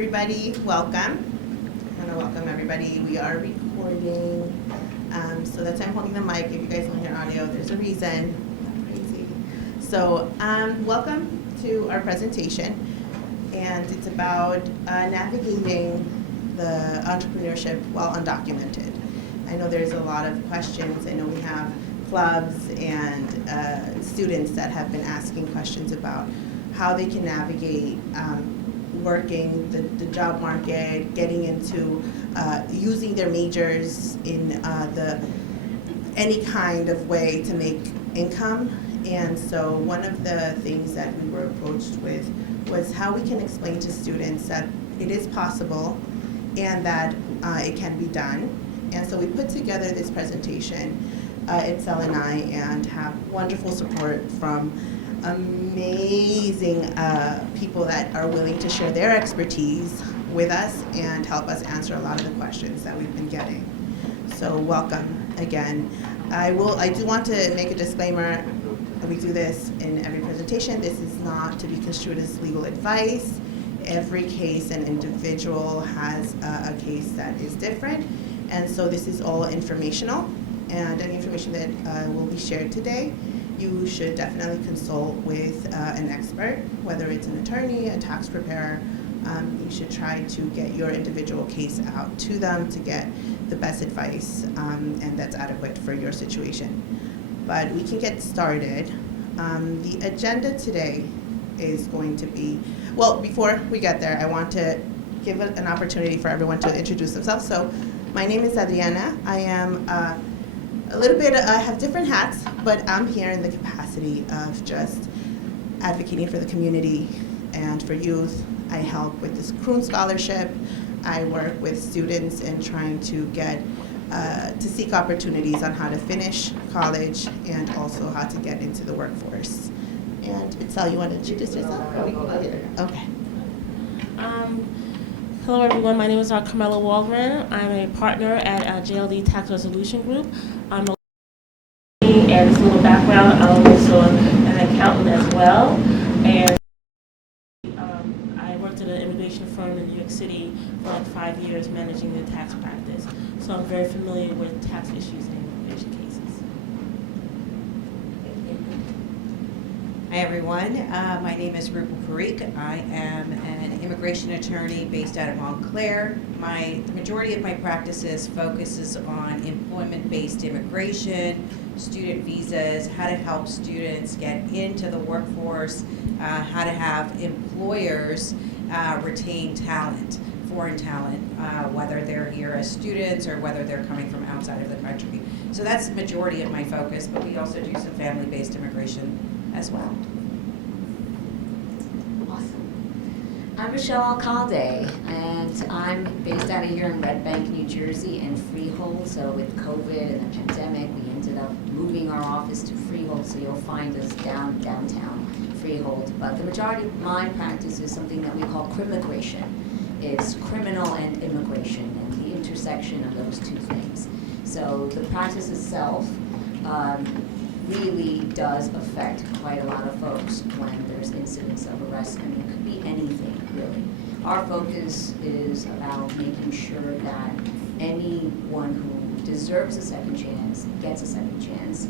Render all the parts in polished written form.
everybody. Welcome. I want to welcome everybody. We are recording, so that's why I'm holding the mic. If you guys don't hear audio, there's a reason. Crazy. So, welcome to our presentation, and it's about navigating the entrepreneurship while undocumented. I know there's a lot of questions. I know we have clubs and students that have been asking questions about how they can navigate working the job market, getting into using their majors in any kind of way to make income. And so one of the things that we were approached with was how we can explain to students that it is possible and that it can be done. And so we put together this presentation, Itzel and I, and have wonderful support from amazing people that are willing to share their expertise with us and help us answer a lot of the questions that we've been getting. So welcome again. I do want to make a disclaimer. We do this in every presentation. This is not to be construed as legal advice. Every case and individual has a case that is different. And so this is all informational. And any information that will be shared today, you should definitely consult with an expert, whether it's an attorney, a tax preparer. You should try to get your individual case out to them to get the best advice and that's adequate for your situation. But we can get started. The agenda today is going to be, well, before we get there, I want to give an opportunity for everyone to introduce themselves. So my name is Adriana. I am a little bit, I have different hats, but I'm here in the capacity of just advocating for the community and for youth. I help with this Kroon Scholarship. I work with students in trying to get, to seek opportunities on how to finish college and also how to get into the workforce. And Itzel, you want to introduce yourself? Okay. Hello everyone, my name is Carmela Waldron. I'm a partner at JLD Tax Resolution Group. I'm a and just a little background, I'm also an accountant as well. And I worked at an immigration firm in New York City for like 5 years managing the tax practice. So I'm very familiar with tax issues and immigration cases. Hi everyone, my name is Rupa Parikh. I am an immigration attorney based out of Montclair. The majority of my practices focuses on employment-based immigration, student visas, how to help students get into the workforce, how to have employers retain talent, foreign talent, whether they're here as students or whether they're coming from outside of the country. So that's the majority of my focus, but we also do some family-based immigration as well. Awesome. I'm Michelle Alcalde, and I'm based out of here in Red Bank, New Jersey, and Freehold. So with COVID and the pandemic, we ended up moving our office to Freehold, so you'll find us downtown Freehold. But the majority of my practice is something that we call crimmigration. It's criminal and immigration, and the intersection of those two things. So the practice itself really does affect quite a lot of folks when there's incidents of arrest. I mean, it could be anything, really. Our focus is about making sure that anyone who deserves a second chance gets a second chance.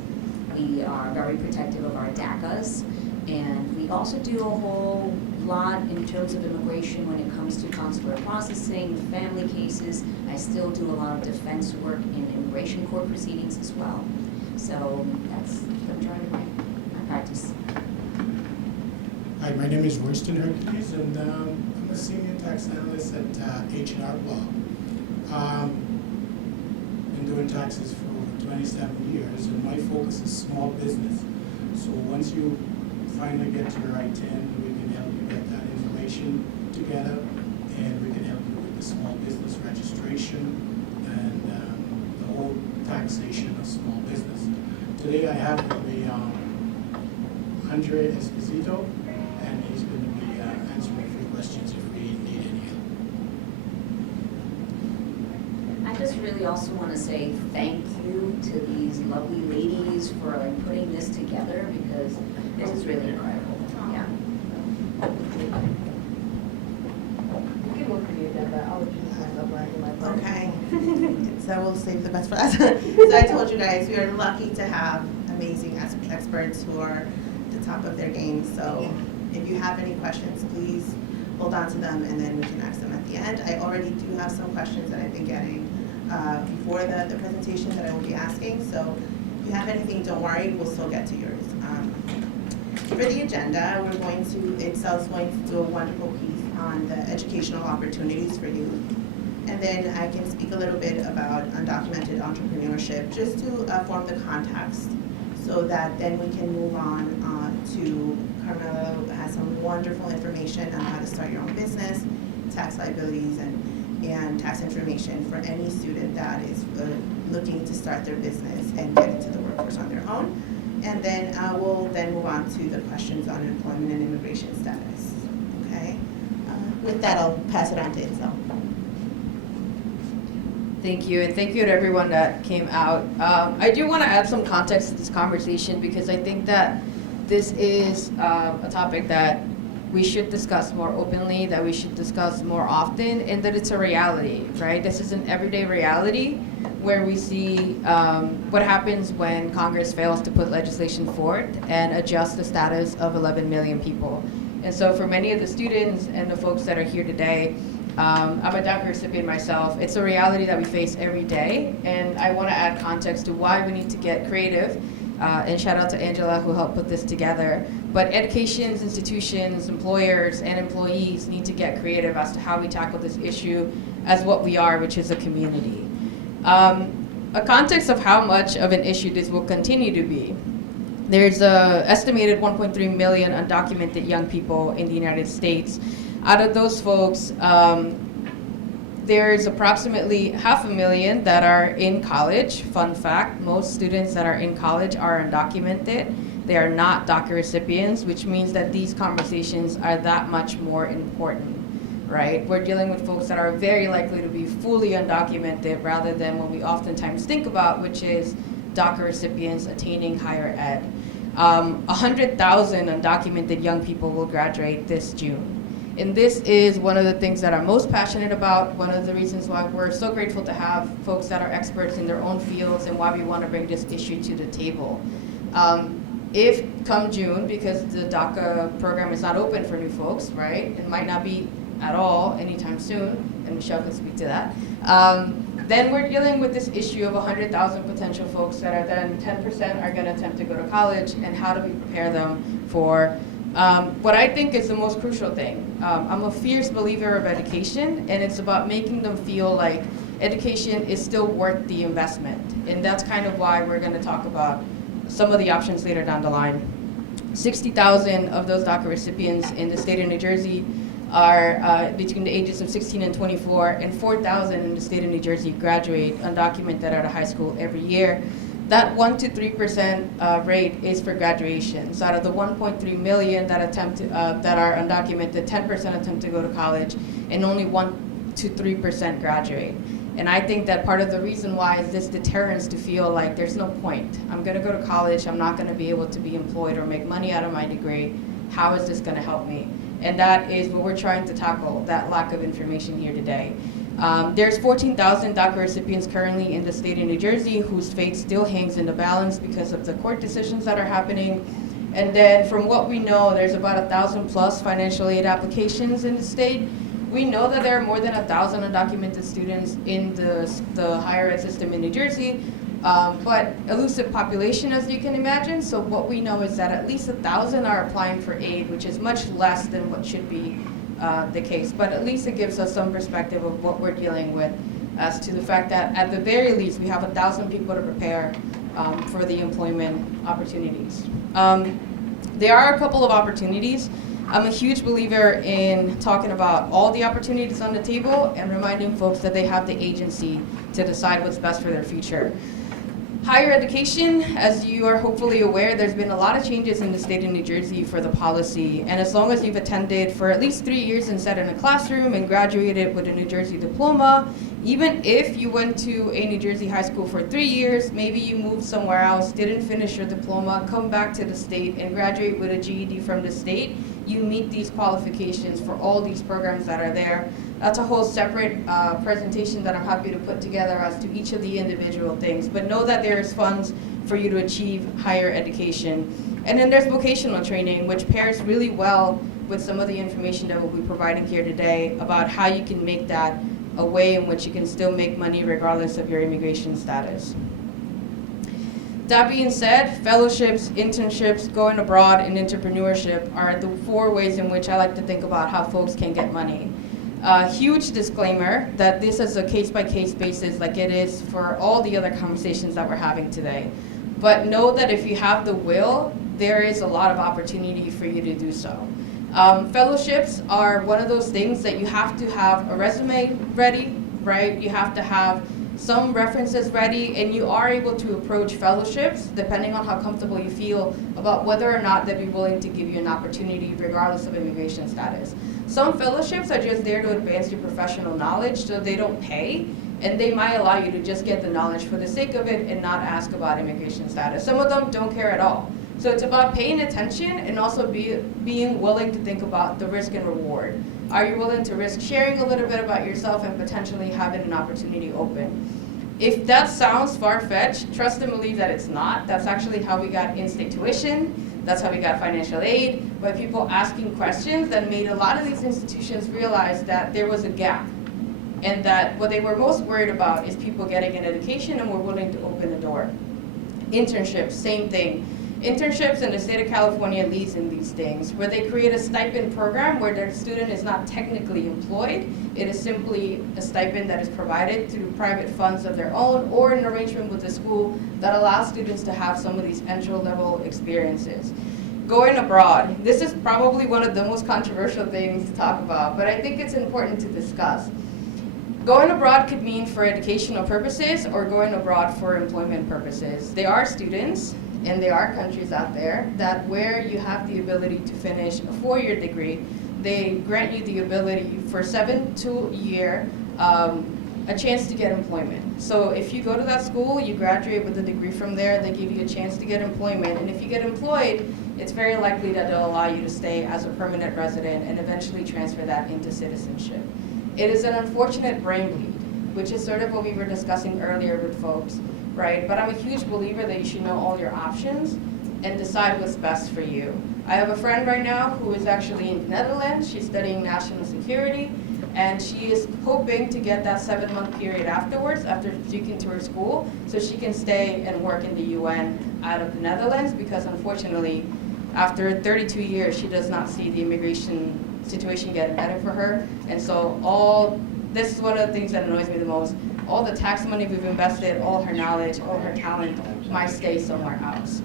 We are very protective of our DACAs, and we also do a whole lot in terms of immigration when it comes to consular processing, family cases. I still do a lot of defense work in immigration court proceedings as well. So that's the majority of my practice. Hi, my name is Royston Hercules, and I'm a senior tax analyst at H&R Law. Been doing taxes for over 27 years, and my focus is small business. So once you finally get to the right end, we can help you get that information together, and we can help you with the small business registration and the whole taxation of small business. Today I have with me Andre Esposito, and he's going to be answering a few questions if we need any help. I just really also want to say thank you to these lovely ladies for putting this together, because this is really incredible. Yeah. Okay. So we'll save the best for last. So I told you guys, we are lucky to have amazing experts who are at the top of their game. So if you have any questions, please hold on to them and then we can ask them at the end. I already do have some questions that I've been getting before the presentation that I will be asking. So if you have anything, don't worry, we'll still get to yours. For the agenda, Excel's going to do a wonderful piece on the educational opportunities for youth. And then I can speak a little bit about undocumented entrepreneurship, just to form the context, so that then we can move on to Carmelo, who has some wonderful information on how to start your own business, tax liabilities, and tax information for any student that is looking to start their business and get into the workforce on their own. And then we'll then move on to the questions on employment and immigration status. Okay. With that, I'll pass it on to Itzel. Thank you, and thank you to everyone that came out. I do want to add some context to this conversation because I think that this is a topic that we should discuss more openly, that we should discuss more often, and that it's a reality, right? This is an everyday reality where we see what happens when Congress fails to put legislation forward and adjust the status of 11 million people. And so for many of the students and the folks that are here today, I'm a DACA recipient myself. It's a reality that we face every day, and I want to add context to why we need to get creative. And shout out to Angela who helped put this together. But educations, institutions, employers, and employees need to get creative as to how we tackle this issue as what we are, which is a community. A context of how much of an issue this will continue to be. There's an estimated 1.3 million undocumented young people in the United States. Out of those folks, there's approximately 500,000 that are in college. Fun fact, most students that are in college are undocumented. They are not DACA recipients, which means that these conversations are that much more important, right? We're dealing with folks that are very likely to be fully undocumented rather than what we oftentimes think about, which is DACA recipients attaining higher ed. 100,000 undocumented young people will graduate this June. And this is one of the things that I'm most passionate about, one of the reasons why we're so grateful to have folks that are experts in their own fields and why we want to bring this issue to the table. If come June, because the DACA program is not open for new folks, right? It might not be at all anytime soon, and Michelle can speak to that. Then we're dealing with this issue of 100,000 potential folks that are then 10% are going to attempt to go to college, and how do we prepare them for what I think is the most crucial thing. I'm a fierce believer of education, and it's about making them feel like education is still worth the investment. And that's kind of why we're going to talk about some of the options later down the line. 60,000 of those DACA recipients in the state of New Jersey are between the ages of 16 and 24, and 4,000 in the state of New Jersey graduate undocumented out of high school every year. That 1 to 3% rate is for graduation. So out of the 1.3 million that are undocumented, 10% attempt to go to college, and only 1 to 3% graduate. And I think that part of the reason why is this deterrence to feel like there's no point. I'm going to go to college. I'm not going to be able to be employed or make money out of my degree. How is this going to help me? And that is what we're trying to tackle, that lack of information here today. There's 14,000 DACA recipients currently in the state of New Jersey whose fate still hangs in the balance because of the court decisions that are happening. And then from what we know, there's about 1,000 plus financial aid applications in the state. We know that there are more than 1,000 undocumented students in the higher ed system in New Jersey, but elusive population, as you can imagine. So what we know is that at least 1,000 are applying for aid, which is much less than what should be the case. But at least it gives us some perspective of what we're dealing with as to the fact that at the very least we have 1,000 people to prepare for the employment opportunities. There are a couple of opportunities. I'm a huge believer in talking about all the opportunities on the table and reminding folks that they have the agency to decide what's best for their future. Higher education, as you are hopefully aware, there's been a lot of changes in the state of New Jersey for the policy. And as long as you've attended for at least 3 years and sat in a classroom and graduated with a New Jersey diploma, even if you went to a New Jersey high school for 3 years, maybe you moved somewhere else, didn't finish your diploma, come back to the state and graduate with a GED from the state, you meet these qualifications for all these programs that are there. That's a whole separate presentation that I'm happy to put together as to each of the individual things. But know that there is funds for you to achieve higher education. And then there's vocational training, which pairs really well with some of the information that we'll be providing here today about how you can make that a way in which you can still make money regardless of your immigration status. That being said, fellowships, internships, going abroad, and entrepreneurship are the 4 ways in which I like to think about how folks can get money. Huge disclaimer that this is a case-by-case basis like it is for all the other conversations that we're having today. But know that if you have the will, there is a lot of opportunity for you to do so. Fellowships are one of those things that you have to have a resume ready, right? You have to have some references ready, and you are able to approach fellowships depending on how comfortable you feel about whether or not they'd be willing to give you an opportunity regardless of immigration status. Some fellowships are just there to advance your professional knowledge, so they don't pay, and they might allow you to just get the knowledge for the sake of it and not ask about immigration status. Some of them don't care at all. So it's about paying attention and also being willing to think about the risk and reward. Are you willing to risk sharing a little bit about yourself and potentially having an opportunity open? If that sounds far-fetched, trust and believe that it's not. That's actually how we got in-state tuition. That's how we got financial aid, by people asking questions that made a lot of these institutions realize that there was a gap, and that what they were most worried about is people getting an education and were willing to open the door. Internships, same thing. Internships in the state of California leads in these things, where they create a stipend program where their student is not technically employed. It is simply a stipend that is provided through private funds of their own or an arrangement with the school that allows students to have some of these entry-level experiences. Going abroad, this is probably one of the most controversial things to talk about, but I think it's important to discuss. Going abroad could mean for educational purposes or going abroad for employment purposes. There are students and there are countries out there that where you have the ability to finish a 4-year degree, they grant you the ability for 7 to a year, a chance to get employment. So if you go to that school, you graduate with a degree from there, they give you a chance to get employment. And if you get employed, it's very likely that they'll allow you to stay as a permanent resident and eventually transfer that into citizenship. It is an unfortunate brain bleed, which is sort of what we were discussing earlier with folks, right? But I'm a huge believer that you should know all your options and decide what's best for you. I have a friend right now who is actually in the Netherlands. She's studying national security, and she is hoping to get that 7-month period afterwards, after speaking to her school, so she can stay and work in the UN out of the Netherlands, because unfortunately, after 32 years, she does not see the immigration situation getting better for her. And so this is one of the things that annoys me the most. All the tax money we've invested, all her knowledge, all her talent might stay somewhere else.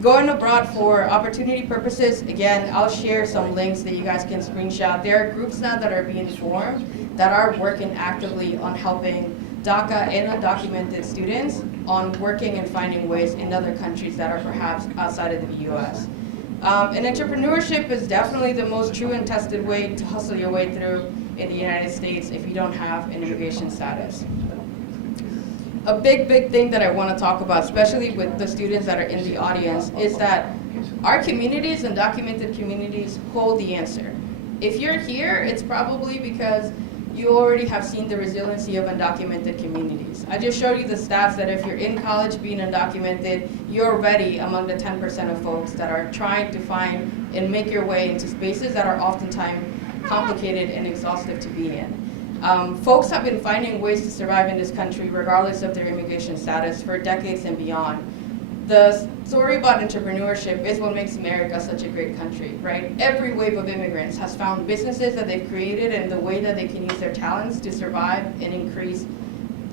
Going abroad for opportunity purposes, again, I'll share some links that you guys can screenshot. There are groups now that are being formed that are working actively on helping DACA and undocumented students on working and finding ways in other countries that are perhaps outside of the US. And entrepreneurship is definitely the most true and tested way to hustle your way through in the United States if you don't have an immigration status. A big thing that I want to talk about, especially with the students that are in the audience, is that our communities and documented communities hold the answer. If you're here, it's probably because you already have seen the resiliency of undocumented communities. I just showed you the stats that if you're in college being undocumented, you're already among the 10% of folks that are trying to find and make your way into spaces that are oftentimes complicated and exhaustive to be in. Folks have been finding ways to survive in this country regardless of their immigration status for decades and beyond. The story about entrepreneurship is what makes America such a great country, right? Every wave of immigrants has found businesses that they've created and the way that they can use their talents to survive and increase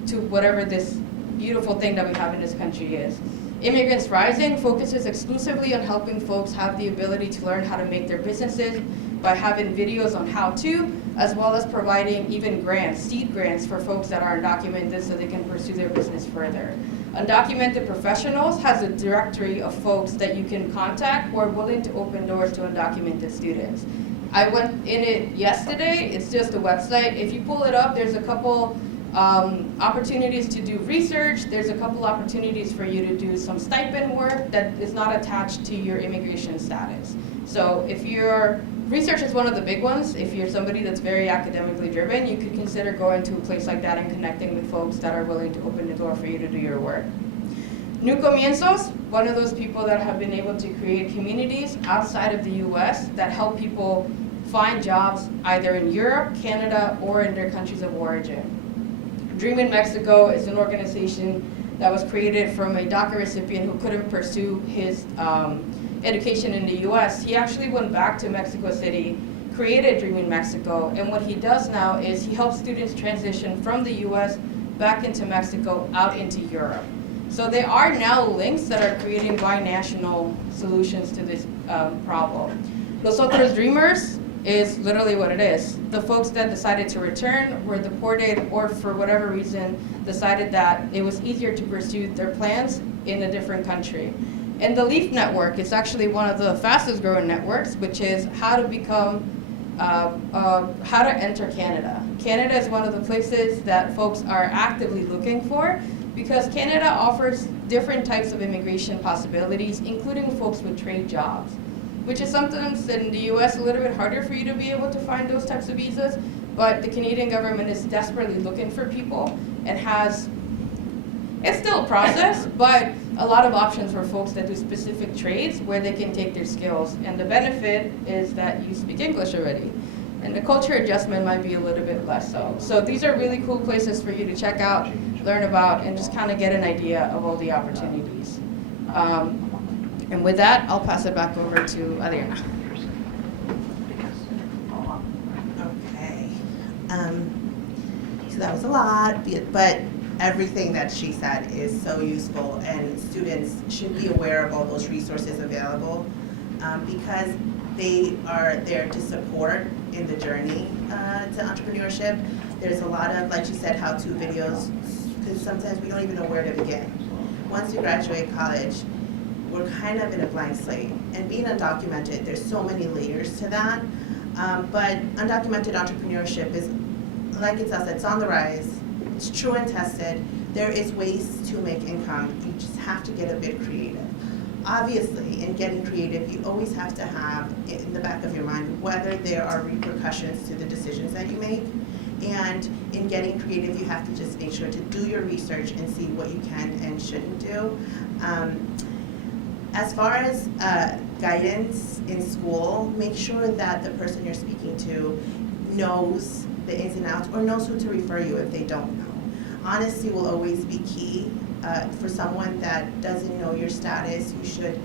to whatever this beautiful thing that we have in this country is. Immigrants Rising focuses exclusively on helping folks have the ability to learn how to make their businesses by having videos on how to, as well as providing even grants, seed grants for folks that are undocumented so they can pursue their business further. Undocumented Professionals has a directory of folks that you can contact who are willing to open doors to undocumented students. I went in it yesterday. It's just a website. If you pull it up, there's a couple opportunities to do research. There's a couple opportunities for you to do some stipend work that is not attached to your immigration status. So if you're Research is one of the big ones. If you're somebody that's very academically driven, you could consider going to a place like that and connecting with folks that are willing to open the door for you to do your work. New Comienzos, one of those people that have been able to create communities outside of the US that help people find jobs either in Europe, Canada, or in their countries of origin. Dream in Mexico is an organization that was created from a DACA recipient who couldn't pursue his education in the US. He actually went back to Mexico City, created Dream in Mexico, and what he does now is he helps students transition from the US back into Mexico, out into Europe. So there are now links that are creating binational solutions to this problem. Los Otros Dreamers is literally what it is. The folks that decided to return, were deported, or for whatever reason decided that it was easier to pursue their plans in a different country. And the LEAF network is actually one of the fastest growing networks, which is how to become, how to enter Canada. Canada is one of the places that folks are actively looking for because Canada offers different types of immigration possibilities, including folks with trade jobs, which is sometimes in the US a little bit harder for you to be able to find those types of visas, but the Canadian government is desperately looking for people and has, it's still a process, but a lot of options for folks that do specific trades where they can take their skills. And the benefit is that you speak English already. And the culture adjustment might be a little bit less so. So these are really cool places for you to check out, learn about, and just kind of get an idea of all the opportunities. And with that, I'll pass it back over to Adriana. Okay. So that was a lot, but everything that she said is so useful, and students should be aware of all those resources available because they are there to support in the journey to entrepreneurship. There's a lot of, like she said, how-to videos, because sometimes we don't even know where to begin. Once you graduate college, we're kind of in a blank slate. And being undocumented, there's so many layers to that. But undocumented entrepreneurship is, like it says, it's on the rise. It's true and tested. There is ways to make income. You just have to get a bit creative. Obviously, in getting creative, you always have to have in the back of your mind whether there are repercussions to the decisions that you make. And in getting creative, you have to just make sure to do your research and see what you can and shouldn't do. As far as guidance in school, make sure that the person you're speaking to knows the ins and outs or knows who to refer you if they don't know. Honesty will always be key. For someone that doesn't know your status, you should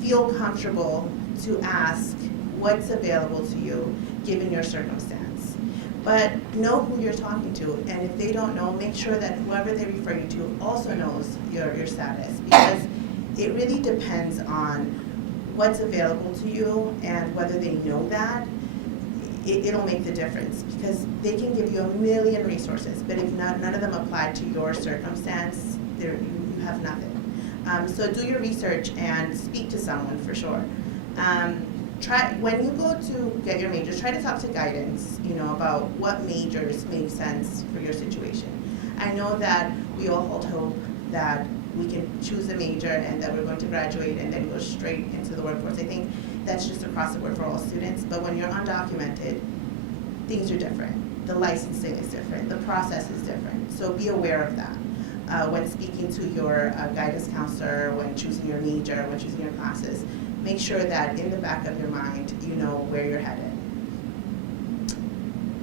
feel comfortable to ask what's available to you given your circumstance. But know who you're talking to, and if they don't know, make sure that whoever they refer you to also knows your status, because it really depends on what's available to you and whether they know that. It'll make the difference, because they can give you a million resources, but if none of them apply to your circumstance, you have nothing. So do your research and speak to someone for sure. When you go to get your majors, try to talk to guidance, about what majors make sense for your situation. I know that we all hold hope that we can choose a major and that we're going to graduate and then go straight into the workforce. I think that's just across the board for all students, but when you're undocumented, things are different. The licensing is different, the process is different, so be aware of that. When speaking to your guidance counselor, when choosing your major, when choosing your classes, make sure that in the back of your mind, you know where you're headed.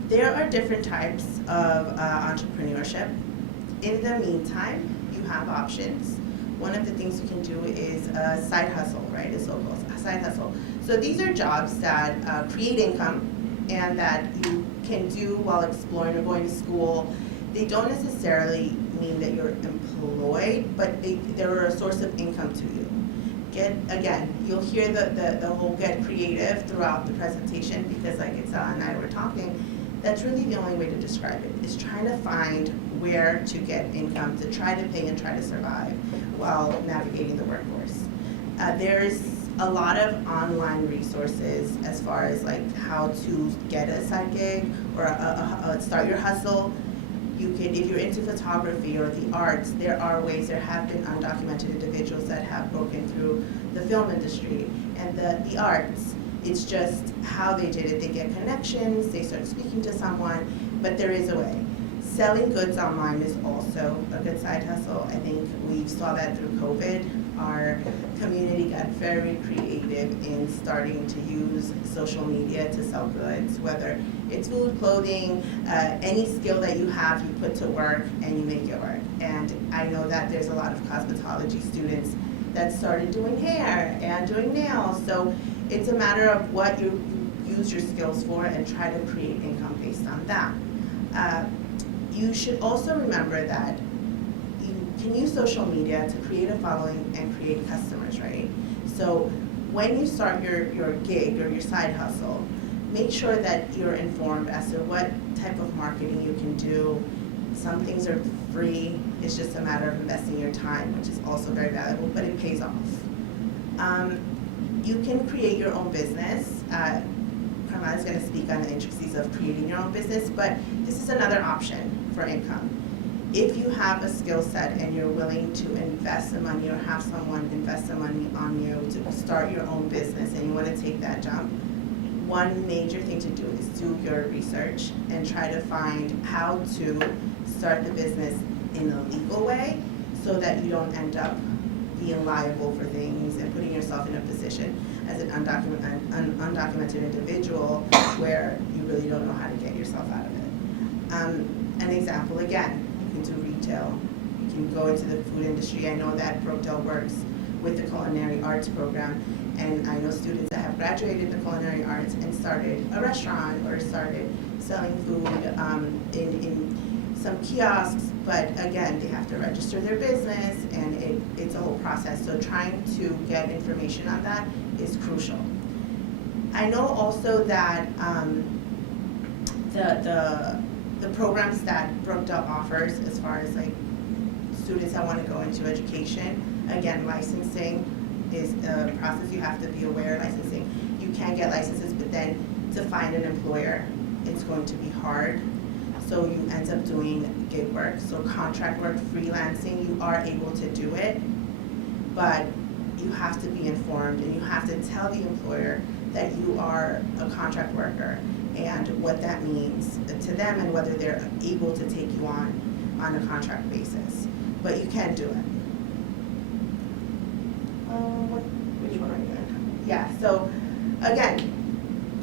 There are different types of entrepreneurship. In the meantime, you have options. One of the things you can do is a side hustle, right? It's so-called a side hustle. So these are jobs that create income and that you can do while exploring or going to school. They don't necessarily mean that you're employed, but they're a source of income to you. Again, you'll hear the whole get creative throughout the presentation, because like Itza and I were talking, that's really the only way to describe it, is trying to find where to get income to try to pay and try to survive while navigating the workforce. There's a lot of online resources as far as like how to get a side gig or start your hustle. You can, if you're into photography or the arts, there are ways. There have been undocumented individuals that have broken through the film industry and the arts. It's just how they did it. They get connections, they start speaking to someone, but there is a way. Selling goods online is also a good side hustle. I think we saw that through COVID. Our community got very creative in starting to use social media to sell goods, whether it's food, clothing, any skill that you have, you put to work and you make it work. And I know that there's a lot of cosmetology students that started doing hair and doing nails. So it's a matter of what you use your skills for and try to create income based on that. You should also remember that you can use social media to create a following and create customers, right? So when you start your gig or your side hustle, make sure that you're informed as to what type of marketing you can do. Some things are free. It's just a matter of investing your time, which is also very valuable, but it pays off. You can create your own business. Carmela is going to speak on the intricacies of creating your own business, but this is another option for income. If you have a skill set and you're willing to invest the money or have someone invest the money on you to start your own business and you want to take that jump, one major thing to do is do your research and try to find how to start the business in a legal way so that you don't end up being liable for things and putting yourself in a position as an undocumented individual where you really don't know how to get yourself out of it. An example again, you can do retail, you can go into the food industry. I know that Brookdale works with the culinary arts program, and I know students that have graduated the culinary arts and started a restaurant or started selling food in some kiosks, but again, they have to register their business and it's a whole process. So trying to get information on that is crucial. I know also that the programs that Brookdale offers as far as like students that want to go into education, again, licensing is a process you have to be aware of. Licensing, you can get licenses, but then to find an employer, it's going to be hard. So you end up doing gig work. So contract work, freelancing, you are able to do it, but you have to be informed and you have to tell the employer that you are a't worker and what that means to them and whether they're able to take you on a contract basis. But you can do it. Which one are you in? Yeah, so again,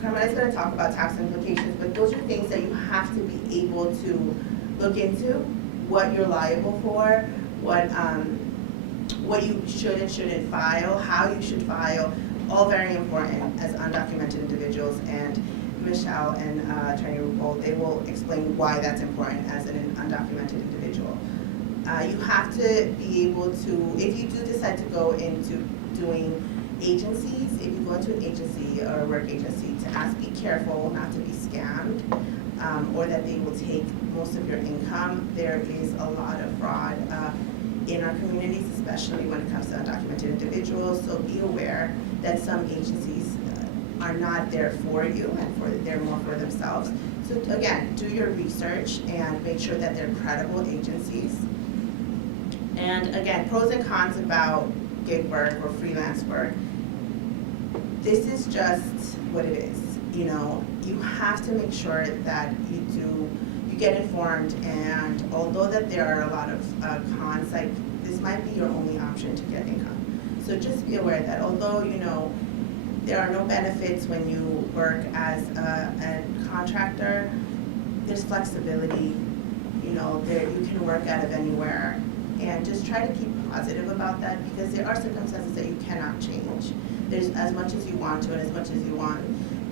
Carmela is going to talk about tax implications, but those are things that you have to be able to look into, what you're liable for, what you should and shouldn't file, how you should file, all very important as undocumented individuals. And Michelle and Attorney Ruppel, they will explain why that's important as an undocumented individual. You have to be able to, if you do decide to go into doing agencies, if you go into an agency or a work agency, to be careful not to be scammed or that they will take most of your income. There is a lot of fraud in our communities, especially when it comes to undocumented individuals. So be aware that some agencies are not there for you and they're more for themselves. So again, do your research and make sure that they're credible agencies. And again, pros and cons about gig work or freelance work. This is just what it is. You know, you have to make sure that you get informed, and although that there are a lot of cons, like this might be your only option to get income. So just be aware that although, you know, there are no benefits when you work as a contractor, there's flexibility. You know, you can work out of anywhere, and just try to keep positive about that, because there are circumstances that you cannot change. There's as much as you want to and as much as you want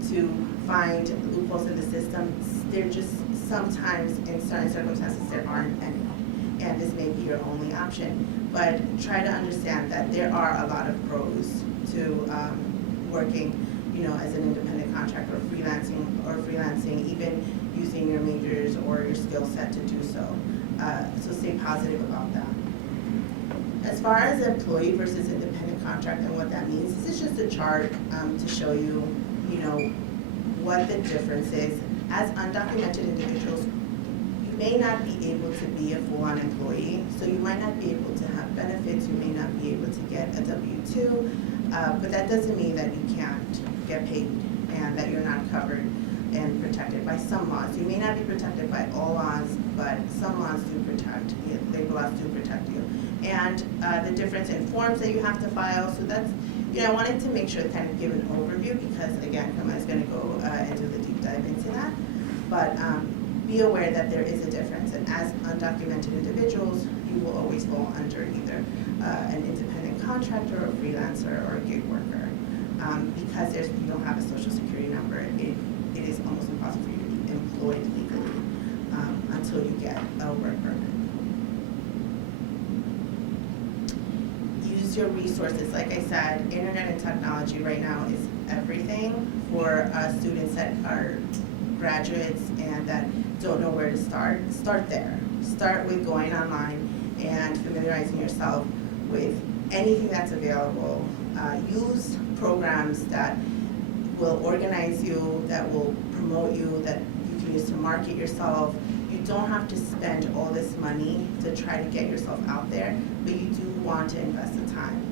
to find loopholes in the system, there just sometimes in certain circumstances there aren't any, and this may be your only option. But try to understand that there are a lot of pros to working, you know, as an independent contractor or freelancing, even using your majors or your skill set to do so. So stay positive about that. As far as employee versus independent contractor and what that means, this is just a chart to show you, you know, what the difference is. As undocumented individuals, you may not be able to be a full-on employee, so you might not be able to have benefits, you may not be able to get a W-2, but that doesn't mean that you can't get paid and that you're not covered and protected by some laws. You may not be protected by all laws, but some laws do protect you. Labor laws do protect you. And the difference in forms that you have to file. So that's, I wanted to make sure to kind of give an overview because, again, Kama is going to go into the deep dive into that. But be aware that there is a difference. And as undocumented individuals, you will always fall under either an independent contractor or freelancer or a gig worker. Because you don't have a social security number, it is almost impossible for you to be employed legally until you get a work permit. Use your resources. Like I said, internet and technology right now is everything for students that are graduates and that don't know where to start. Start there. Start with going online and familiarizing yourself with anything that's available. Use programs that will organize you, that will promote you, that you can use to market yourself. You don't have to spend all this money to try to get yourself out there, but you do want to invest the time.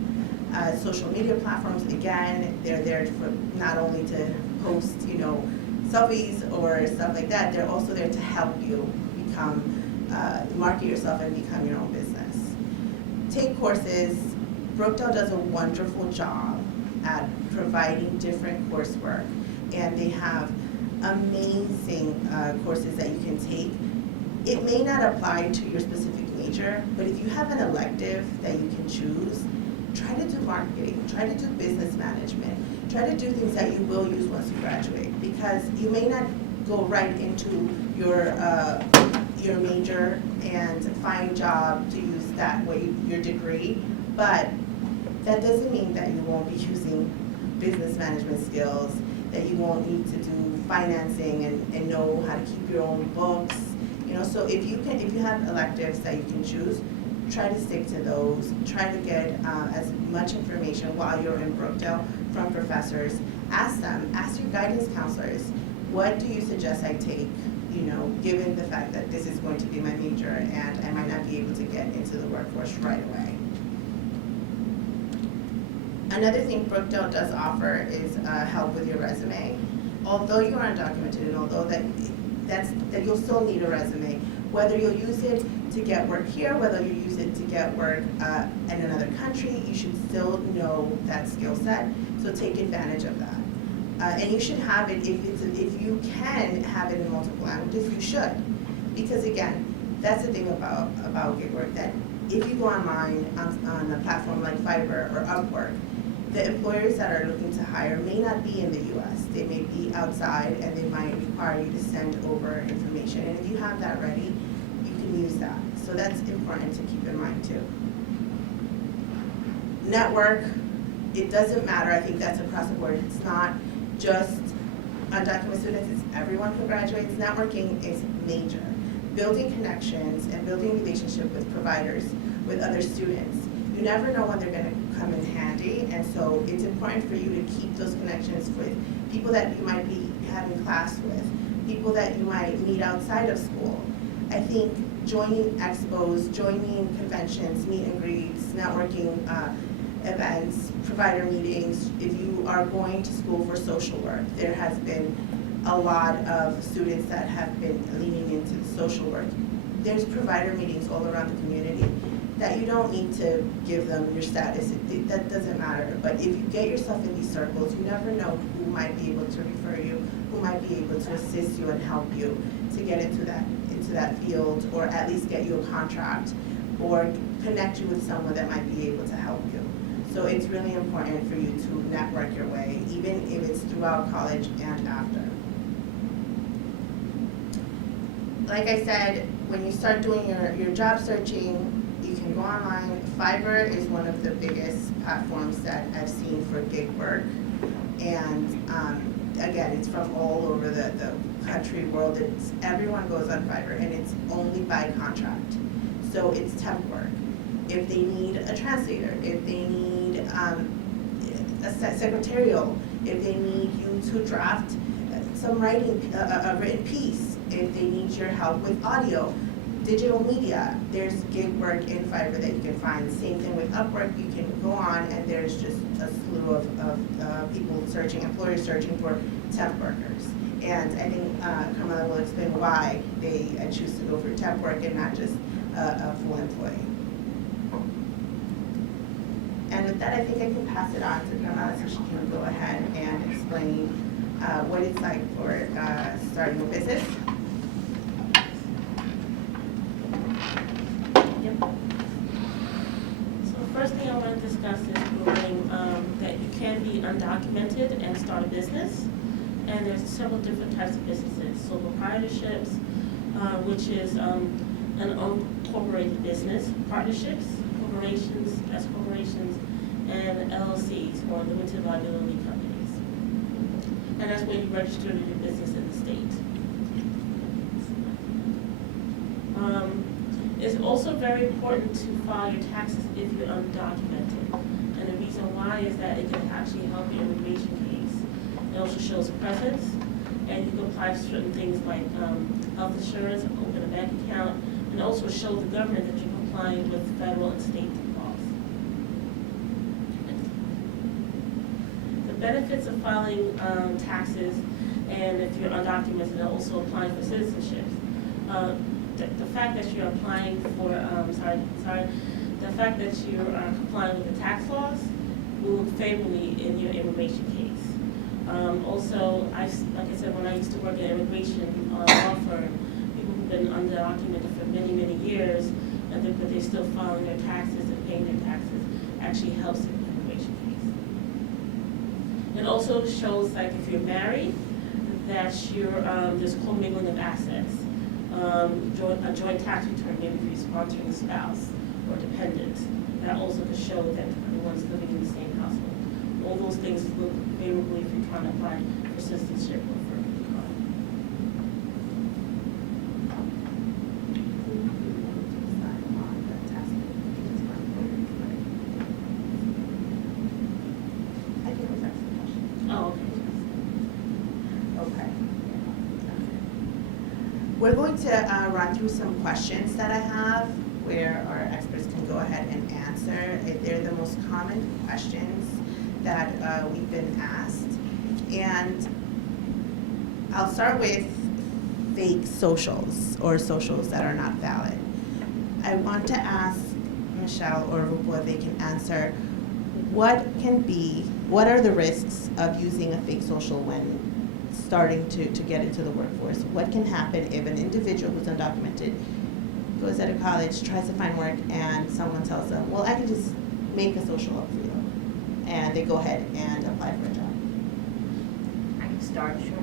Social media platforms, again, they're there for not only to post, selfies or stuff like that, they're also there to help you become, market yourself and become your own business. Take courses. Brookdale does a wonderful job at providing different coursework, and they have amazing courses that you can take. It may not apply to your specific major, but if you have an elective that you can choose, try to do marketing, try to do business management, try to do things that you will use once you graduate, because you may not go right into your major and find a job to use that way, your degree, but that doesn't mean that you won't be using business management skills, that you won't need to do financing and know how to keep your own books. So if you have electives that you can choose, try to stick to those. Try to get as much information while you're in Brookdale from professors. Ask your guidance counselors, what do you suggest I take, given the fact that this is going to be my major and I might not be able to get into the workforce right away. Another thing Brookdale does offer is help with your resume. Although you're undocumented and although that you'll still need a resume, whether you'll use it to get work here, whether you use it to get work in another country, you should still know that skill set, so take advantage of that. And you should have it, if you can have it in multiple languages, you should. Because again, that's the thing about gig work, that if you go online on a platform like Fiverr or Upwork, the employers that are looking to hire may not be in the U.S. They may be outside and they might require you to send over information. And if you have that ready, you can use that. So that's important to keep in mind too. Network, it doesn't matter. I think that's across the board. It's not just undocumented students, it's everyone who graduates. Networking is major. Building connections and building relationship with providers, with other students. You never know when they're going to come in handy, and so it's important for you to keep those connections with people that you might be having class with, people that you might meet outside of school. I think joining expos, joining conventions, meet and greets, networking events, provider meetings. If you are going to school for social work, there has been a lot of students that have been leaning into social work. There's provider meetings all around the community that you don't need to give them your status. That doesn't matter. But if you get yourself in these circles, you never know who might be able to refer you, who might be able to assist you and help you to get into that field, or at least get you a contract, or connect you with someone that might be able to help you. So it's really important for you to network your way, even if it's throughout college and after. Like I said, when you start doing your job searching, you can go online. Fiverr is one of the biggest platforms that I've seen for gig work. And again, it's from all over the country, world. Everyone goes on Fiverr, and it's only by contract. So it's temp work. If they need a translator, if they need a secretarial, if they need you to draft some writing, a written piece, if they need your help with audio, Digital media, there's gig work in Fiverr that you can find. Same thing with Upwork, you can go on and there's just a slew of people searching, employers searching for temp workers. And I think Carmela will explain why they choose to go for temp work and not just a full employee. And with that, I think I can pass it on to Carmela so she can go ahead and explain what it's like for starting a business. So the first thing I want to discuss is providing that you can be undocumented and start a business. And there's several different types of businesses. Sole proprietorships, which is an unincorporated business, partnerships, corporations, S corporations, and LLCs, or limited liability companies. And that's when you register your business in the state. It's also very important to file your taxes if you're undocumented. And the reason why is that it can actually help your immigration case. It also shows presence, and you can apply for certain things like health insurance, open a bank account, and also show the government that you're complying with federal and state laws. The benefits of filing taxes, and if you're undocumented, and also applying for citizenship. The fact that you're applying for, the fact that you're complying with the tax laws will look favorably in your immigration case. Also, like I said, when I used to work in immigration law firm, people who've been undocumented for many, many years, but they're still filing their taxes and paying their taxes, actually helps in the immigration case. It also shows, like, if you're married, that there's commingling of assets. A joint tax return, maybe if you're sponsoring a spouse or dependent, that also could show that everyone's living in the same household. All those things look favorably if you're trying to apply for citizenship or for a green card. Oh, Okay. We're going to run through some questions that I have where our experts can go ahead and answer. They're the most common questions that we've been asked. And I'll start with fake socials or socials that are not valid. I want to ask Michelle or Rupo if they can answer what are the risks of using a fake social when starting to get into the workforce? What can happen if an individual who's undocumented goes out of college, tries to find work, and someone tells them, well, I can just make a social up for you, and they go ahead and apply for a job? I can start, sure.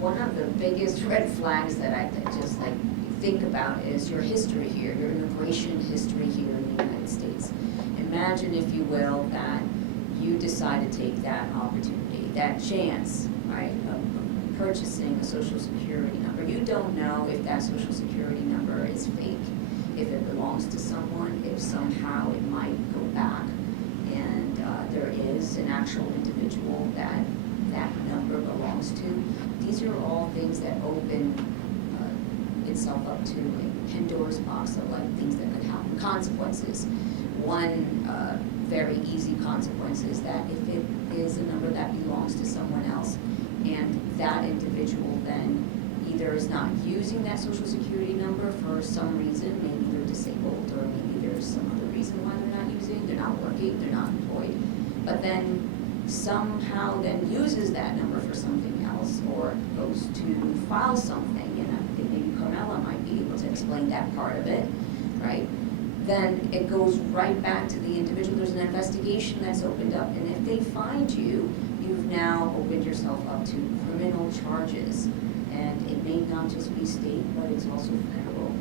One of the biggest red flags that I just like think about is your history here, your immigration history here in the United States. Imagine, if you will, that you decide to take that opportunity, that chance, right, of purchasing a social security number. You don't know if that social security number is fake, if it belongs to someone, if somehow it might go back, and there is an actual individual that that number belongs to. These are all things that open itself up to a Pandora's box of like things that could happen, consequences. One very easy consequence is that if it is a number that belongs to someone else, and that individual then either is not using that social security number for some reason, maybe they're disabled, or maybe there's some other reason why they're not using, they're not working, they're not employed, but then somehow then uses that number for something else, or goes to file something, and I think maybe Carmela might be able to explain that part of it, right? Then it goes right back to the individual. There's an investigation that's opened up, and if they find you, you've now opened yourself up to criminal charges, and it may not just be state, but it's also federal.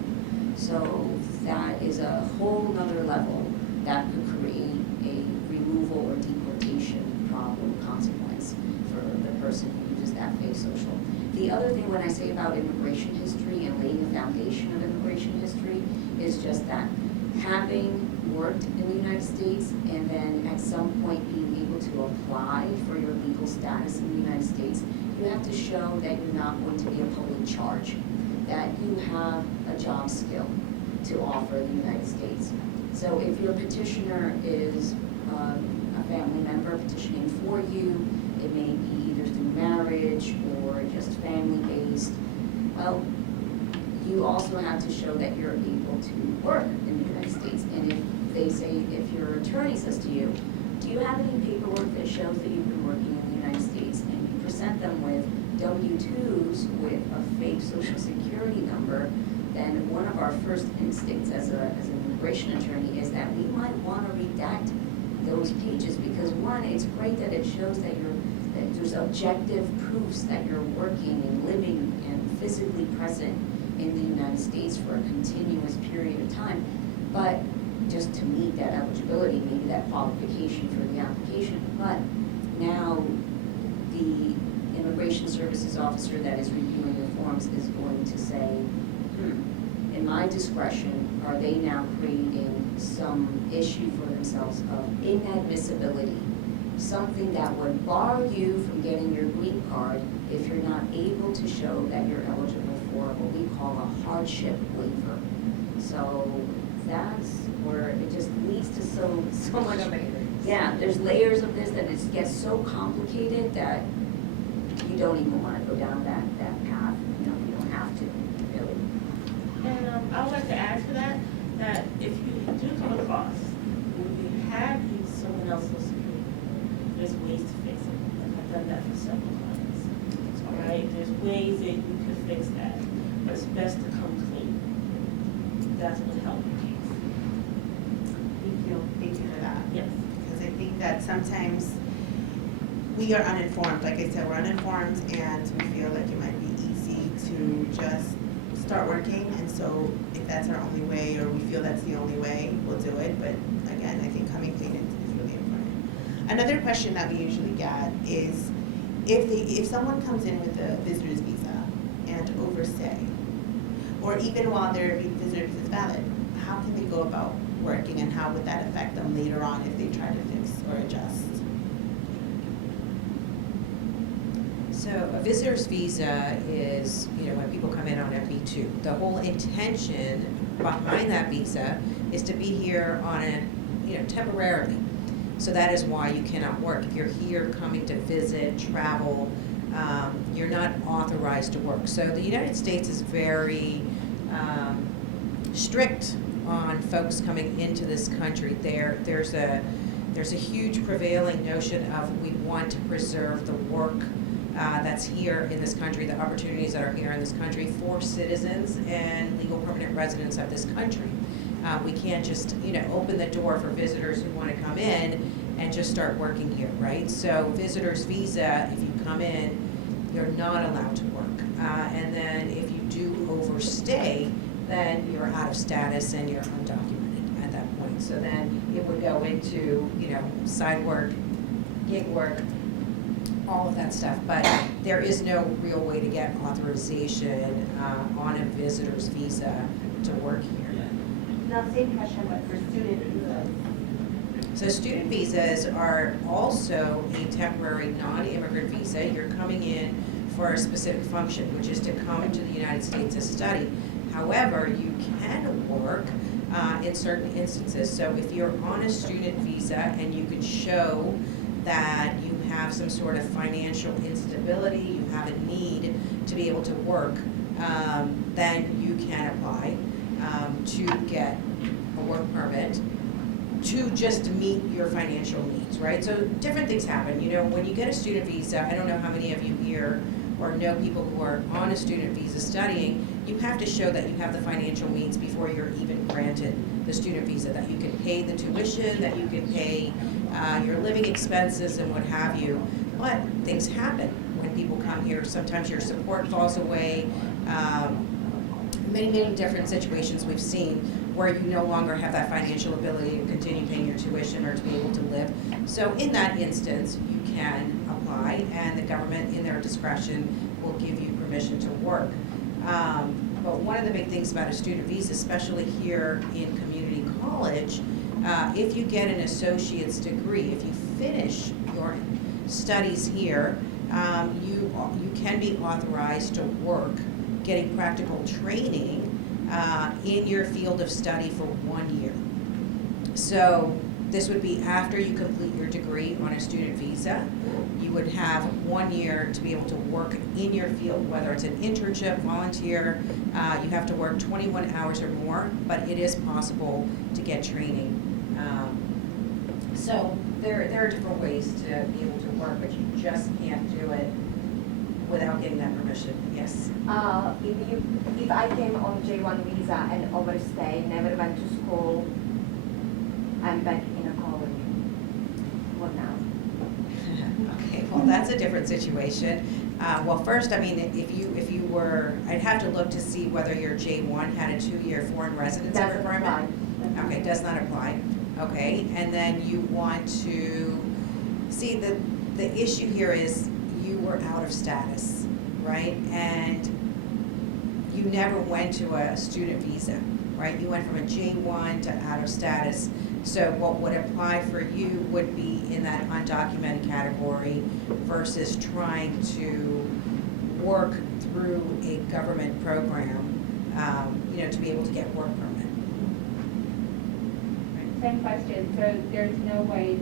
So that is a whole other level that could create a removal or deportation problem consequence for the person who uses that fake social. The other thing when I say about immigration history and laying the foundation of immigration history is just that having worked in the United States and then at some point being able to apply for your legal status in the United States, you have to show that you're not going to be a public charge. that you have a job skill to offer the United States. So if your petitioner is a family member petitioning for you, it may be either through marriage or just family-based, well, you also have to show that you're able to work in the United States. And if they say, if your attorney says to you, do you have any paperwork that shows that you've been working in the United States? And you present them with W-2s with a fake social security number, then one of our first instincts as an immigration attorney is that we might want to redact those pages, because one, it's great that it shows that there's objective proofs that you're working and living and physically present in the United States for a continuous period of time. But just to meet that eligibility, maybe that qualification for the application. But now the immigration services officer that is reviewing the forms is going to say, in my discretion, are they now creating some issue for themselves of inadmissibility, something that would bar you from getting your green card if you're not able to show that you're eligible for what we call a hardship waiver. So that's where it just leads to so much. Yeah, there's layers of this that it gets so complicated that you don't even want to go down that path. You know, you don't have to, really. And I would like to add to that, that if you do come across, if you have used someone else's security, there's ways to fix it. And I've done that for several clients. All right, there's ways that you can fix that, but it's best to come clean. That's what will help your case. Thank you for that. Yes. Because I think that sometimes we are uninformed. Like I said, we're uninformed, and we feel like it might be easy to just start working. And so if that's our only way, or we feel that's the only way, we'll do it. But again, I think coming clean is really important. Another question that we usually get is if someone comes in with a visitor's visa and overstay, or even while their visitor's visa is valid, how can they go about working, and how would that affect them later on if they try to fix or adjust? So a visitor's visa is, when people come in on a B2. The whole intention behind that visa is to be here on temporarily. So that is why you cannot work. If you're here coming to visit, travel, you're not authorized to work. So the United States is very strict on folks coming into this country. There's a huge prevailing notion of we want to preserve the work that's here in this country, the opportunities that are here in this country for citizens and legal permanent residents of this country. We can't just, open the door for visitors who want to come in and just start working here, right? So visitor's visa, if you come in, you're not allowed to work. And then if you do overstay, then you're out of status and you're undocumented at that point. So then it would go into, side work, gig work, all of that stuff. But there is no real way to get authorization on a visitor's visa to work here. Now, same question, but for student visas. So student visas are also a temporary non-immigrant visa. You're coming in for a specific function, which is to come to the United States to study. However, you can work in certain instances. So if you're on a student visa and you could show that you have some sort of financial instability, you have a need to be able to work, then you can apply to get a work permit to just meet your financial needs, right? So different things happen. When you get a student visa, I don't know how many of you here or know people who are on a student visa studying, you have to show that you have the financial means before you're even granted the student visa, that you can pay the tuition, that you can pay your living expenses and what have you. But things happen when people come here. Sometimes your support falls away. Many different situations we've seen where you no longer have that financial ability to continue paying your tuition or to be able to live. So in that instance, you can apply, and the government, in their discretion, will give you permission to work. But one of the big things about a student visa, especially here in community college, if you get an associate's degree, if you finish your studies here, you can be authorized to work getting practical training in your field of study for 1 year. So this would be after you complete your degree on a student visa. You would have 1 year to be able to work in your field, whether it's an internship, volunteer. You have to work 21 hours or more, but it is possible to get training. So there are different ways to be able to work, but you just can't do it without getting that permission. Yes? If I came on J1 visa and overstayed, never went to school, I'm back in a college. What now? Okay, well, that's a different situation. Well, first, I mean, if you were, I'd have to look to see whether your J1 had a 2-year foreign residency Doesn't requirement. apply. Okay, does not apply. Okay, and then you want to, see, the issue here is you were out of status, right? And you never went to a student visa, right? You went from a J1 to out of status. So what would apply for you would be in that undocumented category versus trying to work through a government program, to be able to get work permit. Same question, so there's no way,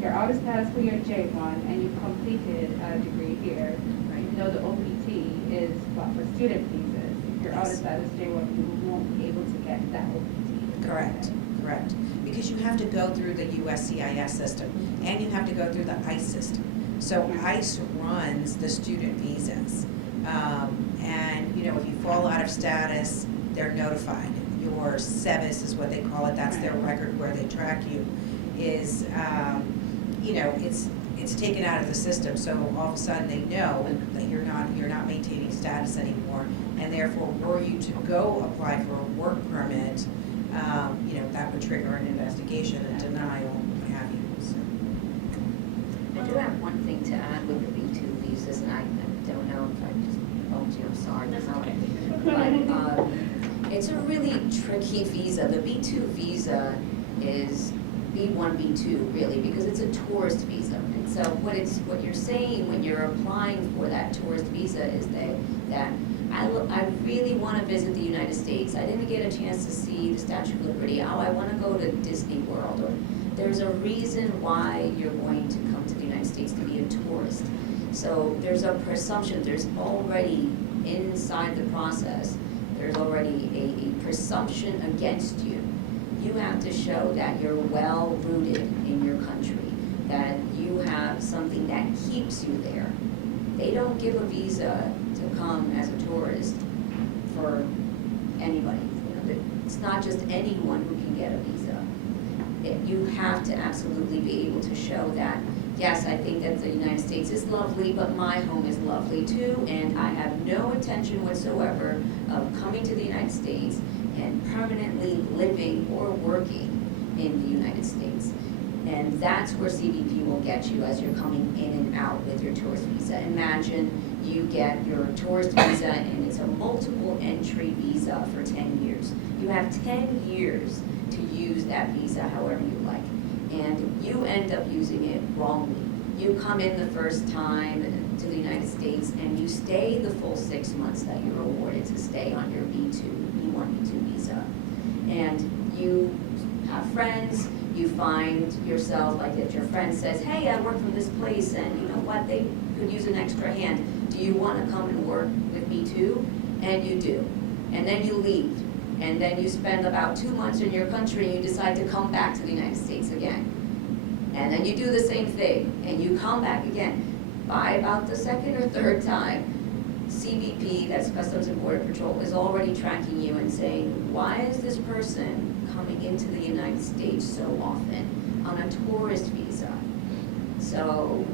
you're out of status for your J1 and you've completed a degree here. Right. You know the OPT is for student visas. If you're out of Yes. status J1, you won't be able to get that OPT. Correct. Because you have to go through the USCIS system and you have to go through the ICE system. So ICE runs the student visas. And, if you fall out of status, they're notified. Your SEVIS is what they call it, that's their record where they track you, is, it's taken out of the system. So all of a sudden they know that you're not maintaining status anymore. And therefore, were you to go apply for a work permit, that would trigger an investigation and denial, what have you, so. I do have one thing to add with the B2 visas, and I don't know if I just bumped you, I'm sorry. But it's a really tricky visa. The B2 visa is B1, B2 really, because it's a tourist visa. And so what you're saying when you're applying for that tourist visa is that I really want to visit the United States. I didn't get a chance to see the Statue of Liberty. Oh, I want to go to Disney World. Or there's a reason why you're going to come to the United States to be a tourist. So there's a presumption. There's already inside the process, there's already a presumption against you. You have to show that you're well rooted in your country, that you have something that keeps you there. They don't give a visa to come as a tourist for anybody. It's not just anyone who can get a visa. You have to absolutely be able to show that, yes, I think that the United States is lovely, but my home is lovely too, and I have no intention whatsoever of coming to the United States and permanently living or working in the United States. And that's where CBP will get you as you're coming in and out with your tourist visa. Imagine you get your tourist visa and it's a multiple entry visa for 10 years. You have 10 years to use that visa however you like. And you end up using it wrongly. You come in the first time to the United States and you stay the full 6 months that you're awarded to stay on your B2, B1, B2 visa. And you have friends, you find yourself, like if your friend says, hey, I work for this place and you know what, they could use an extra hand. Do you want to come and work with B2? And you do. And then you leave. And then you spend about 2 months in your country and you decide to come back to the United States again. And then you do the same thing and you come back again. By about the second or third time, CBP, that's Customs and Border Patrol, is already tracking you and saying, why is this person coming into the United States so often on a tourist visa? So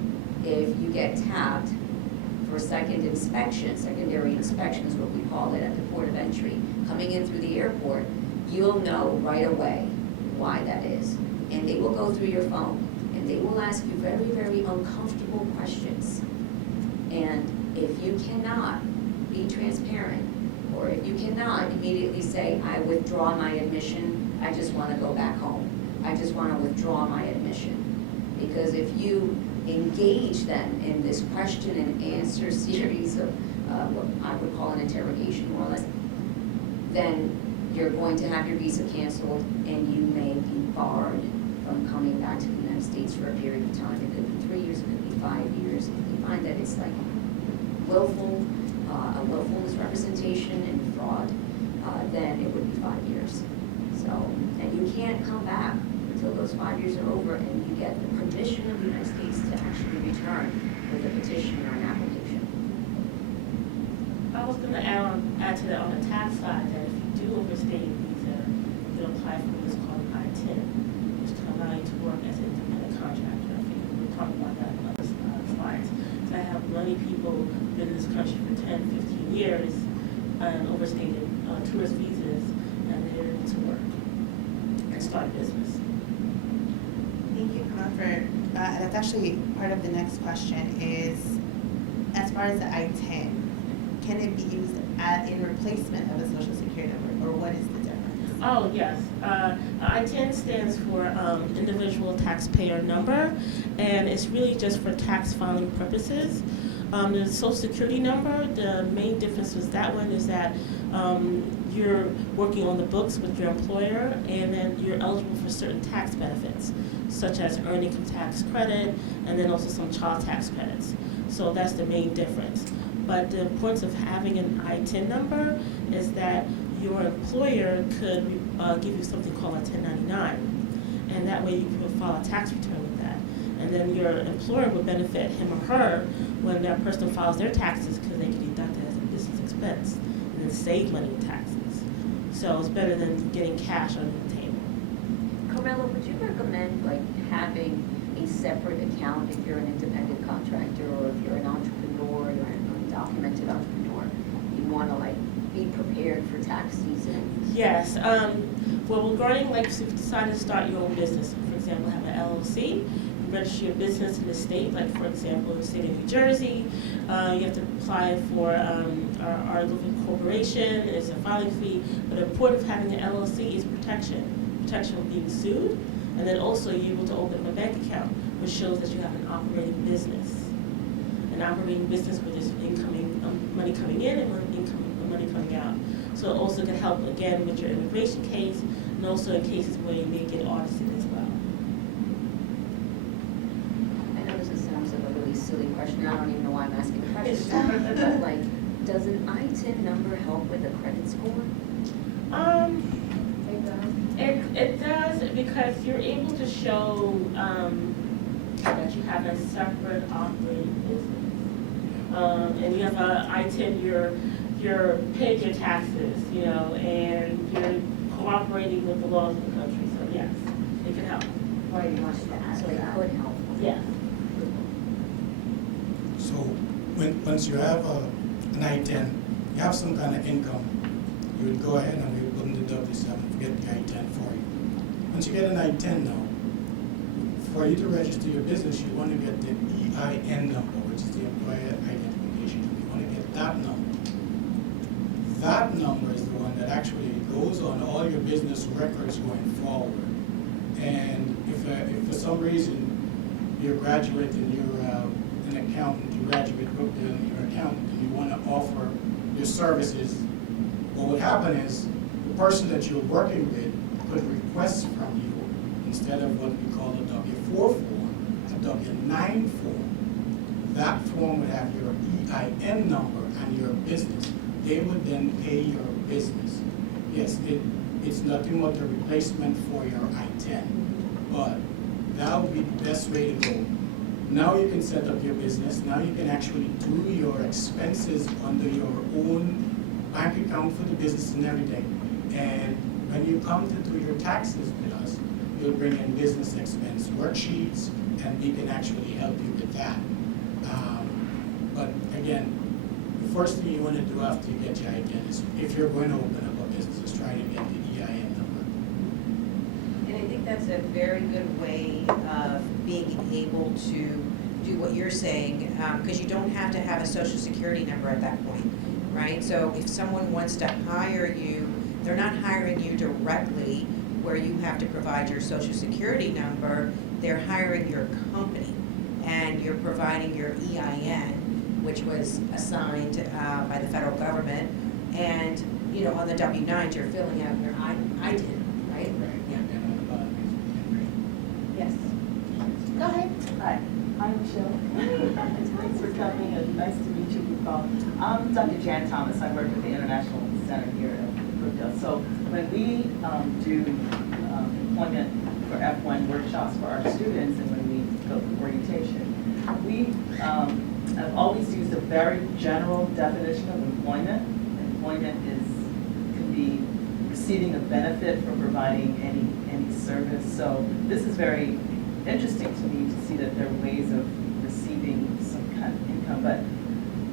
if you get tapped for secondary inspection is what we call it at the port of entry, coming in through the airport, you'll know right away why that is. And they will go through your phone and they will ask you very, very uncomfortable questions. And if you cannot be transparent, or if you cannot immediately say, I withdraw my admission, I just want to go back home. I just want to withdraw my admission. Because if you engage them in this question and answer series of what I would call an then you're going to have your visa canceled and you may be barred from coming back to the United States for a period of time. It could be 3 years, it could be 5 years. If you find that it's like willful, a willful misrepresentation and fraud, then it would be 5 years. So, and you can't come back until those 5 years are over and you get the permission of the United States to actually return with a petition or an application. I was going to add to that on the tax side, that if you do overstay your visa, you can apply for what's called an I-10, which can allow you to work as an independent contractor. I think we'll talk about that in other slides. So I have many people been in this country for 10, 15 years and overstayed tourist visas, and they're able to work and start a business. Thank you, Kamala, for that's actually part of the next question is, as far as the I-10, can it be used in replacement of a social security number, or what is the difference? Oh, yes. I-10 stands for individual taxpayer number, and it's really just for tax filing purposes. The social security number, the main difference with that one is that you're working on the books with your employer, and then you're eligible for certain tax benefits, such as earned income tax credit, and then also some child tax credits. So that's the main difference. But the importance of having an I-10 number is that your employer could give you something called a 1099, and that way you can file a tax return with that. And then your employer would benefit him or her when that person files their taxes, because they can deduct it as a business expense and then save money in taxes. So it's better than getting cash under the table. Carmela, would you recommend like having a separate account if you're an independent contractor, or if you're an entrepreneur, you're an undocumented entrepreneur, you want to like be prepared for tax season? Yes. Well, regarding like if you decide to start your own business, for example, have an LLC, you register your business in the state, like for example, in the state of New Jersey, you have to apply for our living corporation. It's a filing fee, but the importance of having an LLC is protection from being sued, and then also you're able to open up a bank account, which shows that you have an operating business. An operating business where there's incoming money coming in and money coming out. So it also can help again with your immigration case, and also in cases where you may get audited as well. I know this sounds like a really silly question. I don't even know why I'm asking the question. But like, does an I-10 number help with a credit score? It does, because you're able to show that you have a separate operating business. And you have a I-10, you're paying your taxes, and you're cooperating with the laws of the country. So yes, it can help. Why do you want to add? So it could help. Yes. So once you have an I-10, you have some kind of income, you would go ahead and we wouldn't deduct this and get the I-10 for you. Once you get an I-10 now, for you to register your business, you want to get the EIN number, which is the Employer Identification Number. You want to get that number. That number is the one that actually goes on all your business records going forward. And if for some reason you're a graduate and you're an accountant, you graduate you're an accountant and you want to offer your services, what would happen is the person that you're working with could request from you, instead of what we call a W-4 form, a W-9 form. That form would have your EIN number and your business. They would then pay your business. Yes, it's nothing but a replacement for your I-10, but that would be the best way to go. Now you can set up your business. Now you can actually do your expenses under your own bank account for the business and everything. And when you come to do your taxes with us, you'll bring in business expense worksheets, and we can actually help you with that. But again, the first thing you want to do after you get your IDN is, if you're going to open up a business, is try to get the EIN number. And I think that's a very good way of being able to do what you're saying, because you don't have to have a social security number at that point, right? So if someone wants to hire you, they're not hiring you directly where you have to provide your social security number. They're hiring your company, and you're providing your EIN, which was assigned by the federal government. And on the W-9s, you're filling out your I did, right? Yeah. Yes. Go ahead. Hi, I'm Michelle. Thanks for coming and nice to meet you, Paul. I'm Dr. Jan Thomas. I work at the International Center here at Brookdale. So when we do employment for F1 workshops for our students and when we go through orientation, we have always used a very general definition of employment. Employment can be receiving a benefit for providing any service. So this is very interesting to me to see that there are ways of receiving some kind of income. But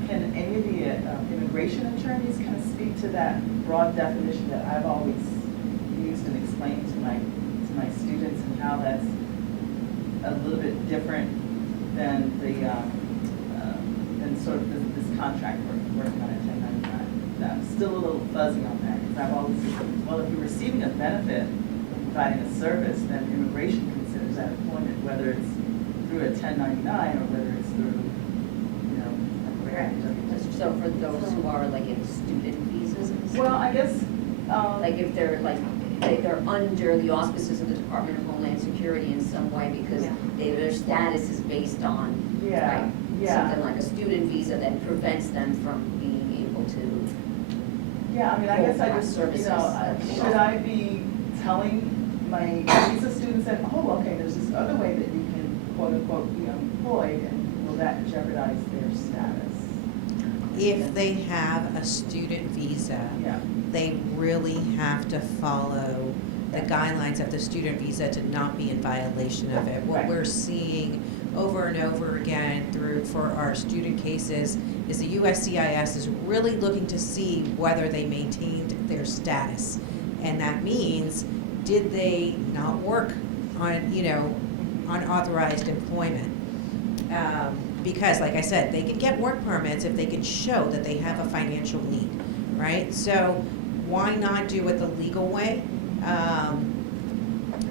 can any of the immigration attorneys kind of speak to that broad definition that I've always used and explained to my students, and how that's a little bit different than than sort of this contract work on a 1099? I'm still a little fuzzy on that, because I've always said, well, if you're receiving a benefit from providing a service, then immigration considers that employment, whether it's through a 1099 or whether it's through, Correct. So for those who are like in student visas and stuff? well, I guess, Like if they're under the auspices of the Department of Homeland Security in some way because their status is based on, Yeah, right? yeah. Something like a student visa that prevents them from being able to. yeah, I mean, I guess I just, Services. should I be telling my visa students that, oh, okay, there's this other way that you can quote unquote be employed, and will that jeopardize their status? If they have a student visa, Yeah. they really have to follow the guidelines of the student visa to not be in violation of it. What Right. we're seeing over and over again for our student cases is the USCIS is really looking to see whether they maintained their status. And that means, did they not work on, unauthorized employment? Because, like I said, they can get work permits if they can show that they have a financial need, right? So why not do it the legal way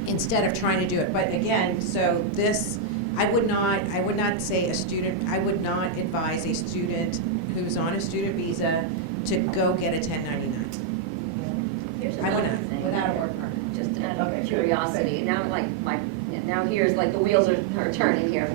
instead of trying to do it? But again, so this, I would not say a student, I would not advise a student who's on a student visa to go get a 1099. Here's I would another not, thing. without a work permit. Just out Okay, of good. curiosity, now here's like the wheels are turning here.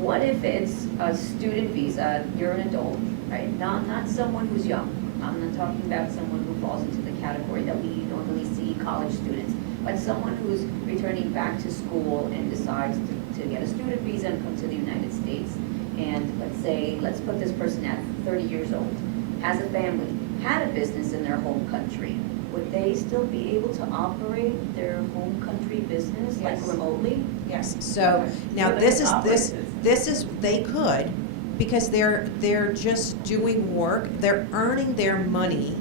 What if it's a student visa, you're an adult, right? Not someone who's young. I'm not talking about someone who falls into the category that we normally see college students, but someone who's returning back to school and decides to get a student visa and come to the United States. And let's put this person at 30 years old, has a family, had a business in their home country. Would they still be able to operate their home country business like Yes. remotely? Yes, so now So they this can is, operate they could, because they're just doing work, they're earning their money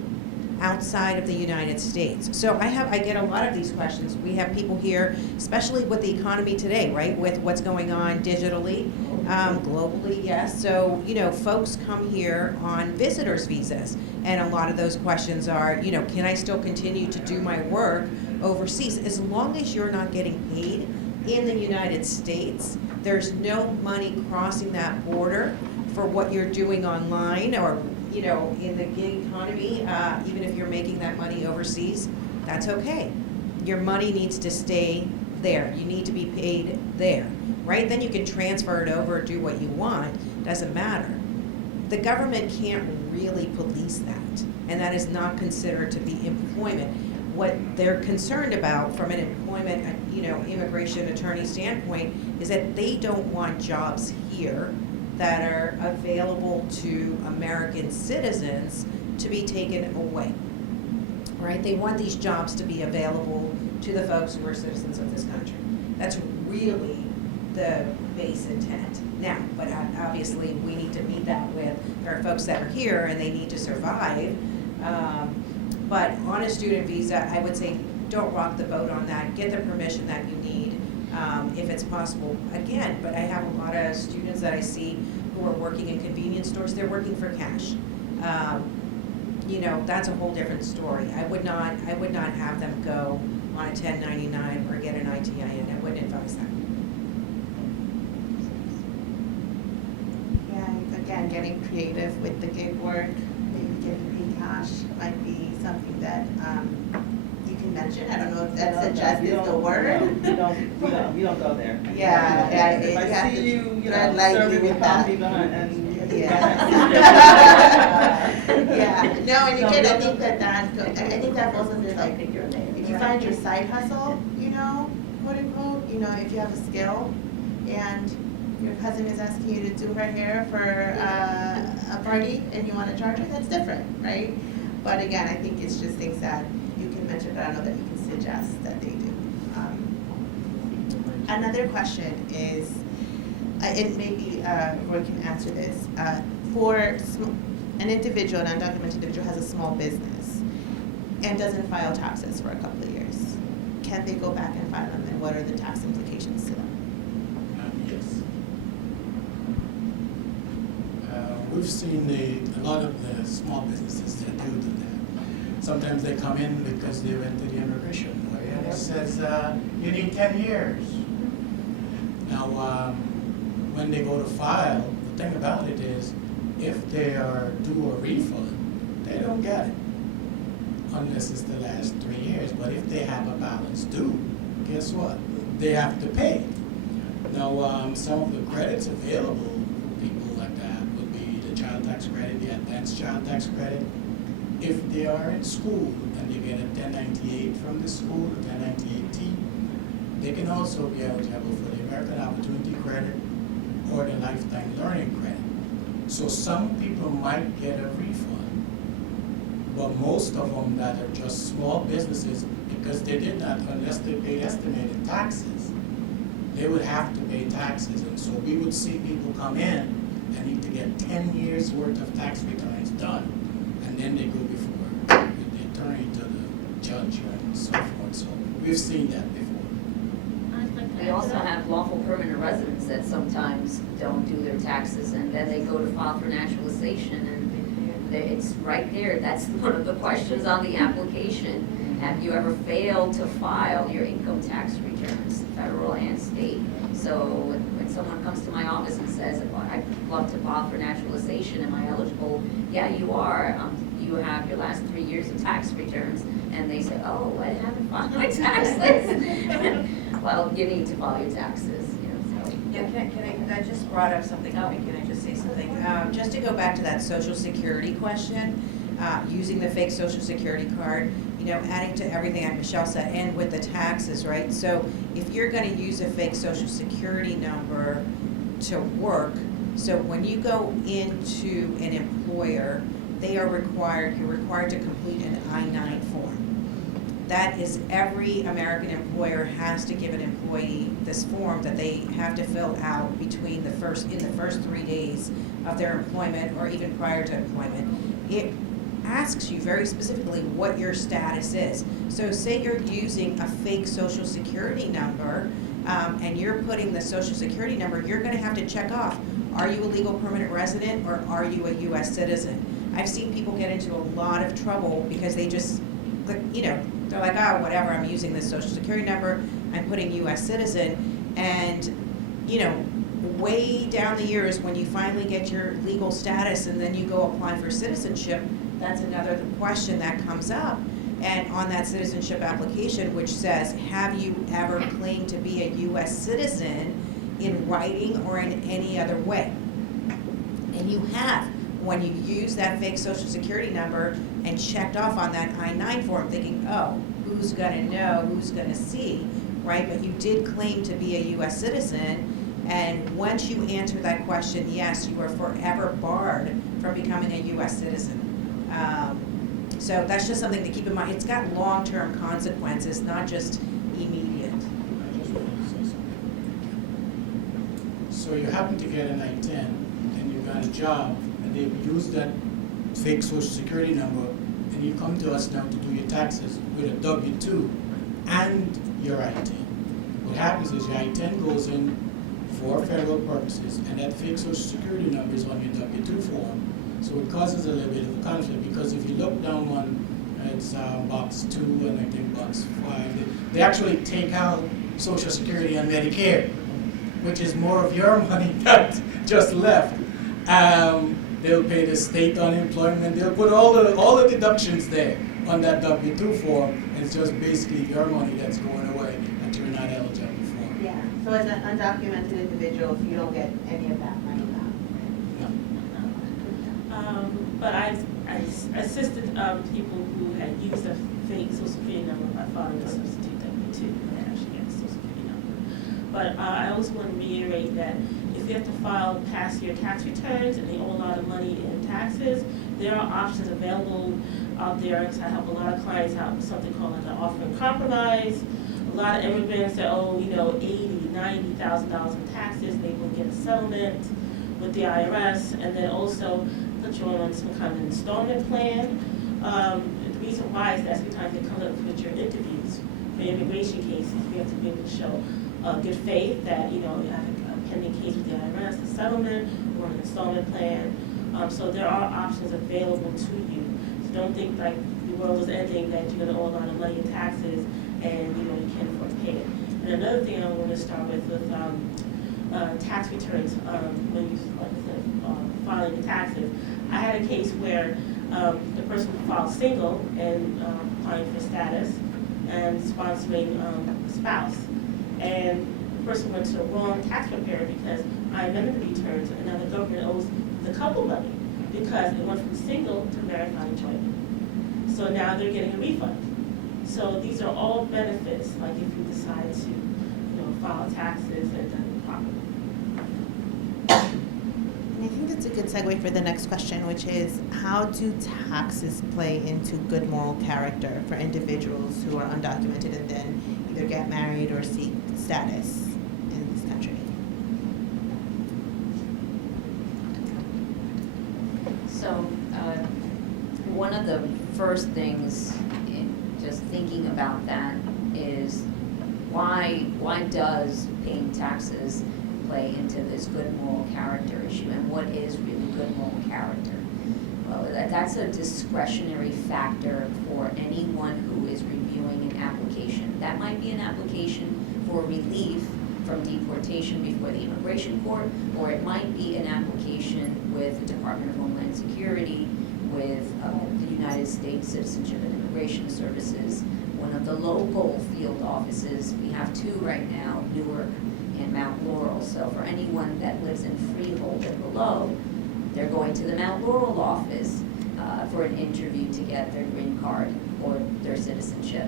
outside of the United States. So I get a lot of these questions. We have people here, especially with the economy today, right, with what's going on digitally, globally, yes. So, folks come here on visitors visas, and a lot of those questions are, can I still continue to do my work overseas? As long as you're not getting paid in the United States, there's no money crossing that border for what you're doing online or, in the gig economy, even if you're making that money overseas, that's okay. Your money needs to stay there. You need to be paid there, right? Then you can transfer it over, do what you want, doesn't matter. The government can't really police that, and that is not considered to be employment. What they're concerned about from an employment, immigration attorney standpoint is that they don't want jobs here that are available to American citizens to be taken away, right? They want these jobs to be available to the folks who are citizens of this country. That's really the base intent. Now, but obviously we need to meet that with, there are folks that are here and they need to survive. But on a student visa, I would say don't rock the boat on that. Get the permission that you need if it's possible. Again, but I have a lot of students that I see who are working in convenience stores. They're working for cash. That's a whole different story. I would not have them go on a 1099 or get an ITIN. I wouldn't advise that. Yeah, again, getting creative with the gig work, maybe getting paid cash might be something mention. I don't know if that's No, suggest we is the don't- word. no, we don't go there. Yeah, yeah, If you I have see to you, tread know, lightly serving with me that. coffee behind, and. Yeah. No, and No, again, we I don't think go- I think that falls under like, if you find your side hustle, you know, quote unquote, you know, if you have a skill and your cousin is asking you to do her hair for a party and you want to charge her, that's different, right? But again, I think it's just things that you can mention, but I don't know that you can suggest that they do. Another question is, and maybe Roy can answer this, for an individual, an undocumented individual has a small business and doesn't file taxes for a couple of years, can they go back and file them, and what are the tax implications to them? Yes. We've seen a lot of the small businesses that do that. Sometimes they come in because they went to the immigration lawyer and it says, you need 10 years. Now, when they go to file, the thing about it is, if they are due a refund, they don't get it, unless it's the last 3 years. But if they have a balance due, guess what? They have to pay. Now, some of the credits available for people like that would be the child tax credit, the advanced child tax credit. If they are in school and they get a 1098 from the school, a 1098T, they can also be eligible for the American Opportunity Credit or the Lifetime Learning Credit. So some people might get a refund, but most of them that are just small businesses, because they did not, unless they paid estimated taxes, they would have to pay taxes. And so we would see people come in and need to get 10 years worth of tax returns done. And then they go before the attorney to the judge and so forth. So we've seen that before. We also have lawful permanent residents that sometimes don't do their taxes, and then they go to file for naturalization, and it's right there. That's one of the questions on the application. Have you ever failed to file your income tax returns, federal and state? So when someone comes to my office and says, I'd love to file for naturalization, am I eligible? Yeah, you are. You have your last 3 years of tax returns. And they say, oh, I haven't filed my taxes. Well, you need to file your taxes, you know, so. Yeah, I just brought up something, can I just say something? Just to go back to that social security question, using the fake social security card, you know, adding to everything that Michelle said, and with the taxes, right? So if you're gonna use a fake social security number to work, so when you go into an employer, you're required to complete an I-9 form. That is, every American employer has to give an employee this form that they have to fill out in the first 3 days of their employment or even prior to employment. It asks you very specifically what your status is. So say you're using a fake social security number and you're putting the social security number, you're gonna have to check off, are you a legal permanent resident or are you a US citizen? I've seen people get into a lot of trouble because they just, you know, they're like, oh, whatever, I'm using this social security number, I'm putting US citizen, and, you know, way down the years when you finally get your legal status and then you go apply for citizenship, that's another question that comes up. And on that citizenship application, which says, have you ever claimed to be a US citizen in writing or in any other way? And you have. When you use that fake social security number and checked off on that I-9 form thinking, oh, who's gonna know, who's gonna see, right? But you did claim to be a US citizen, and once you answer that question, yes, you are forever barred from becoming a US citizen. So that's just something to keep in mind. It's got long-term consequences, not just immediate. I just want to say something. So you happen to get an I-10 and you got a job, and they've used that fake social security number, and you come to us now to do your taxes with a W-2 and your I-10. What happens is your I-10 goes in for federal purposes, and that fake social security number is on your W-2 form. So it causes a little bit of a conflict, because if you look down on, it's box 2 and I think box 5, they actually take out Social Security and Medicare, which is more of your money that just left. they'll pay the state unemployment, they'll put all the deductions there on that W-2 form, and it's just basically your money that's going away that you're not eligible for. Yeah, so as an undocumented individual, you don't get any of that money back. But I assisted people who had used a fake social security number by filing a substitute W-2 and actually get a social security number. But I also want to reiterate that if you have to file past year tax returns and they owe a lot of money in taxes, there are options available out there. Because I help a lot of clients out with something called like an offering compromise. A lot of immigrants that owe, $80,000, $90,000 in taxes, they will get a settlement with the IRS, and then also put you on some kind of installment plan. The reason why is that sometimes it comes up with your interviews for immigration cases. You have to be able to show good faith that you have a pending case with the IRS, a settlement, or an installment plan. So there are options available to you. So don't think like the world is ending, that you're going to owe a lot of money in taxes and you can't afford to pay it. And another thing I want to start with tax returns, when you like I said, filing the taxes. I had a case where the person filed single and applying for status and sponsoring a spouse, and the person went to the wrong tax preparer because I amended the returns, and now the government owes the couple money because it went from single to verified employment. So now they're getting a refund. So these are all benefits, like if you decide to, file taxes and done it properly. And I think that's a good segue for the next question, which is how do taxes play into good moral character for individuals who are undocumented and then either get married or seek status in this country? So, one of the first things in just thinking about that is why does paying taxes play into this good moral character issue, and what is really good moral character? Well, that's a discretionary factor for anyone who is reviewing an application. That might be an application for relief from deportation before the immigration court, or it might be an application with the Department of Homeland Security, with the United States Citizenship and Immigration Services, one of the local field offices. We have two right now, Newark and Mount Laurel. So for anyone that lives in Freehold and below, they're going to the Mount Laurel office for an interview to get their green card or their citizenship.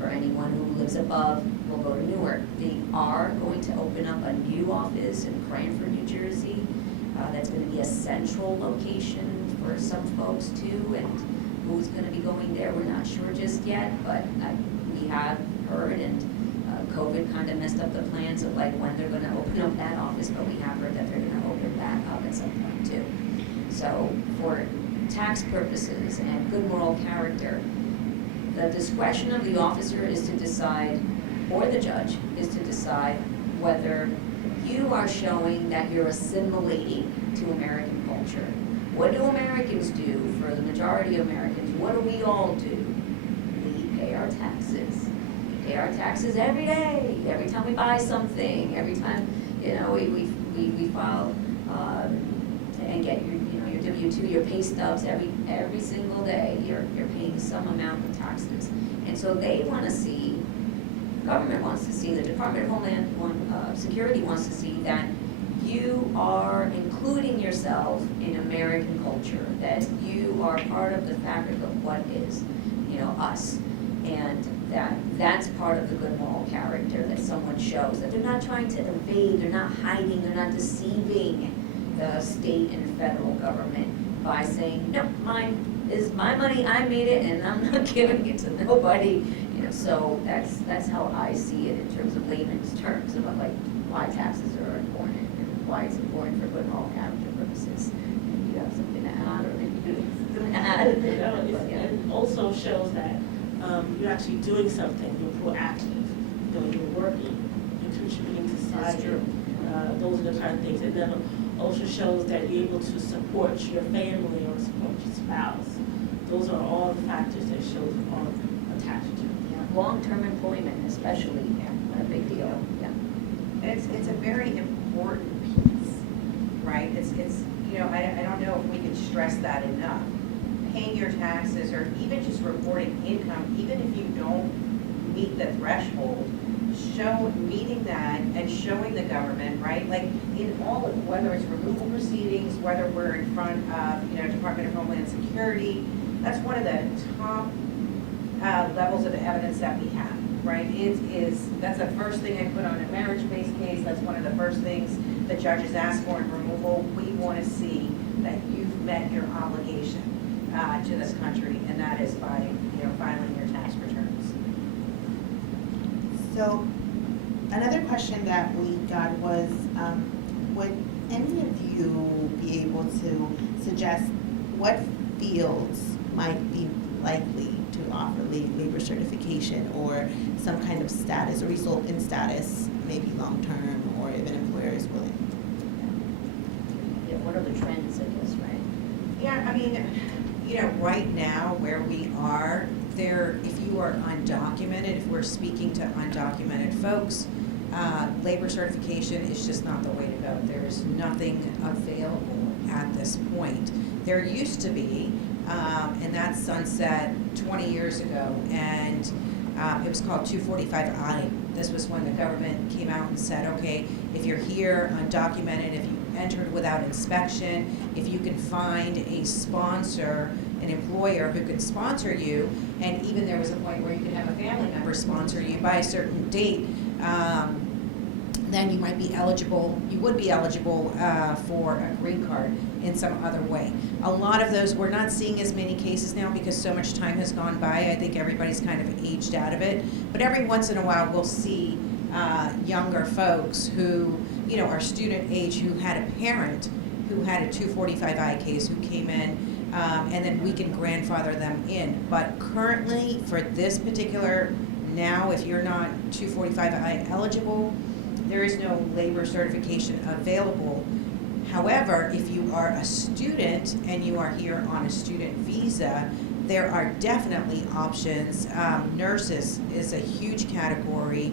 For anyone who lives above, will go to Newark. They are going to open up a new office in Cranford, New Jersey. That's going to be a central location for some folks too, and who's going to be going there, we're not sure just yet, but we have heard, and COVID kind of messed up the plans of like when they're going to open up that office, but we have heard that they're going to open that up at some point too. So for tax purposes and good moral character, the discretion of the officer is to decide, or the judge is to decide whether you are showing that you're assimilating to American culture. What do Americans do? For the majority of Americans, what do we all do? We pay our taxes. We pay our taxes every day, every time we buy something, every time, we file and get your W-2, your pay stubs every single day. You're paying some amount of taxes. And so they want to see, government wants to see, the Department of Homeland Security wants to see that you are including yourself in American culture, that you are part of the fabric of what is, us. And that's part of the good moral character that someone shows, that they're not trying to evade, they're not hiding, they're not deceiving the state and federal government by saying, no, mine is my money, I made it, and I'm not giving it to nobody. So that's how I see it in terms of layman's terms about like why taxes are important and why it's important for good moral character purposes. Maybe you have something to add, or maybe you do something to add. It also shows that you're actually doing something, you're proactive, you're working, you're contributing to society. Those are the kind of things. And then also shows that you're able to support your family or support your spouse. Those are all the factors that shows are attached to it. Long-term employment especially, a big deal. Yeah. It's a very important piece, right? It's you know, I don't know if we could stress that enough. Paying your taxes or even just reporting income, even if you don't meet the threshold, meeting that and showing the government, right? Like in all of, whether it's removal proceedings, whether we're in front of, you know, Department of Homeland Security, that's one of the top levels of evidence that we have, right? That's the first thing I put on a marriage-based case. That's one of the first things the judges ask for in removal. We want to see that you've met your obligation to this country, and that is by, you know, filing your tax returns. So, another question that we got was, would any of you be able to suggest what fields might be likely to offer labor certification or some kind of status or result in status, maybe long-term, or if an employer is willing? Yeah, what are the trends, I guess, right? Yeah, I mean, you know, right now where we are, if you are undocumented, if we're speaking to undocumented folks, labor certification is just not the way to go. There is nothing available at this point. There used to be, and that sunset 20 years ago, and it was called 245I. This was when the government came out and said, okay, if you're here undocumented, if you entered without inspection, if you can find a sponsor, an employer who could sponsor you, and even there was a point where you could have a family member sponsor you by a certain date, then you might be eligible, you would be eligible for a green card in some other way. A lot of those, we're not seeing as many cases now because so much time has gone by. I think everybody's kind of aged out of it. But every once in a while, we'll see younger folks who, you know, are student age, who had a parent who had a 245I case, who came in, and then we can grandfather them in. But currently, for this particular, now, if you're not 245I eligible, there is no labor certification available. However, if you are a student and you are here on a student visa, there are definitely options. Nurses is a huge category,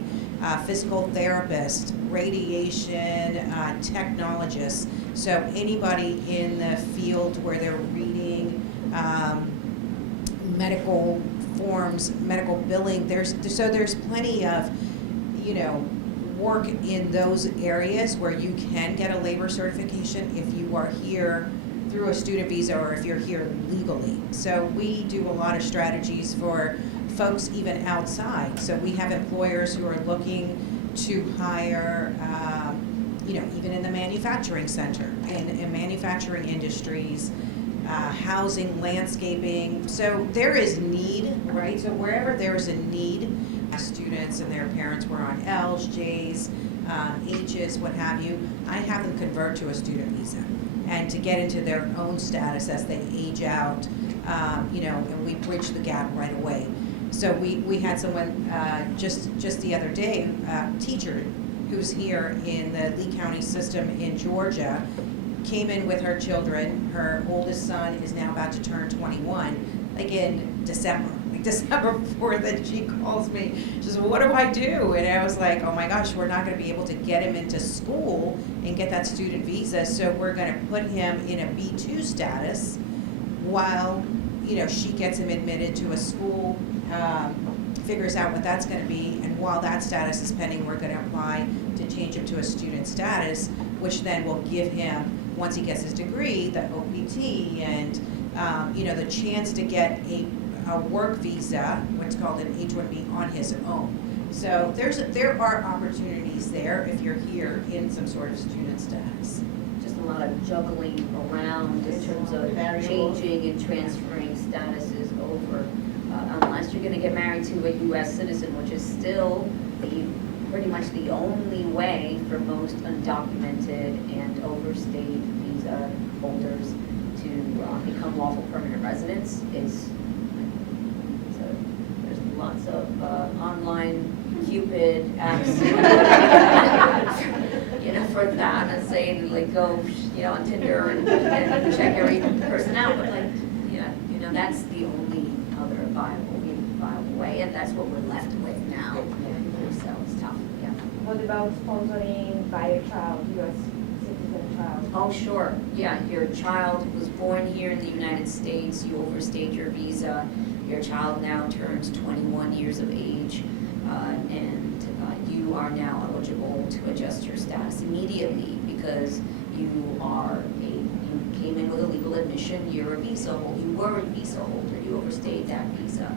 physical therapists, radiation, technologists. So anybody in the field where they're reading medical forms, medical billing, there's plenty of, you know, work in those areas where you can get a labor certification if you are here through a student visa or if you're here legally. So we do a lot of strategies for folks even outside. So we have employers who are looking to hire, you know, even in the manufacturing center, in manufacturing industries, housing, landscaping. So there is need, right? So wherever there is a need, students and their parents were on L's, J's, H's, what have you, I have them convert to a student visa and to get into their own status as they age out, you know, and we bridge the gap right away. So we had someone just the other day, teacher who's here in the Lee County system in Georgia, came in with her children. Her oldest son is now about to turn 21, like in December 4th, and she calls me. She says, well, what do I do? And I was like, oh my gosh, we're not going to be able to get him into school and get that student visa, so we're going to put him in a B2 status while, you know, she gets him admitted to a school, figures out what that's going to be, and while that status is pending, we're going to apply to change him to a student status, which then will give him, once he gets his degree, the OPT and, you know, the chance to get a work visa, what's called an H-1B, on his own. So there are opportunities there if you're here in some sort of student status. Just a lot of juggling around in terms of changing and transferring statuses over, unless you're going to get married to a U.S. citizen, which is still pretty much the only way for most undocumented and overstayed visa holders to become lawful permanent residents. There's lots of online Cupid apps, you know, for that, and saying like go, you know, on Tinder and check every person out, but like, you know, that's the only other viable way, and that's what we're left with now. So it's tough. Yeah. What about sponsoring by a child U.S. citizenship? child? Oh, sure. Yeah, your child was born here in the United States, you overstayed your visa, your child now turns 21 years of age, and you are now eligible to adjust your status immediately because you came in with a legal admission, you were a visa holder, you overstayed that visa.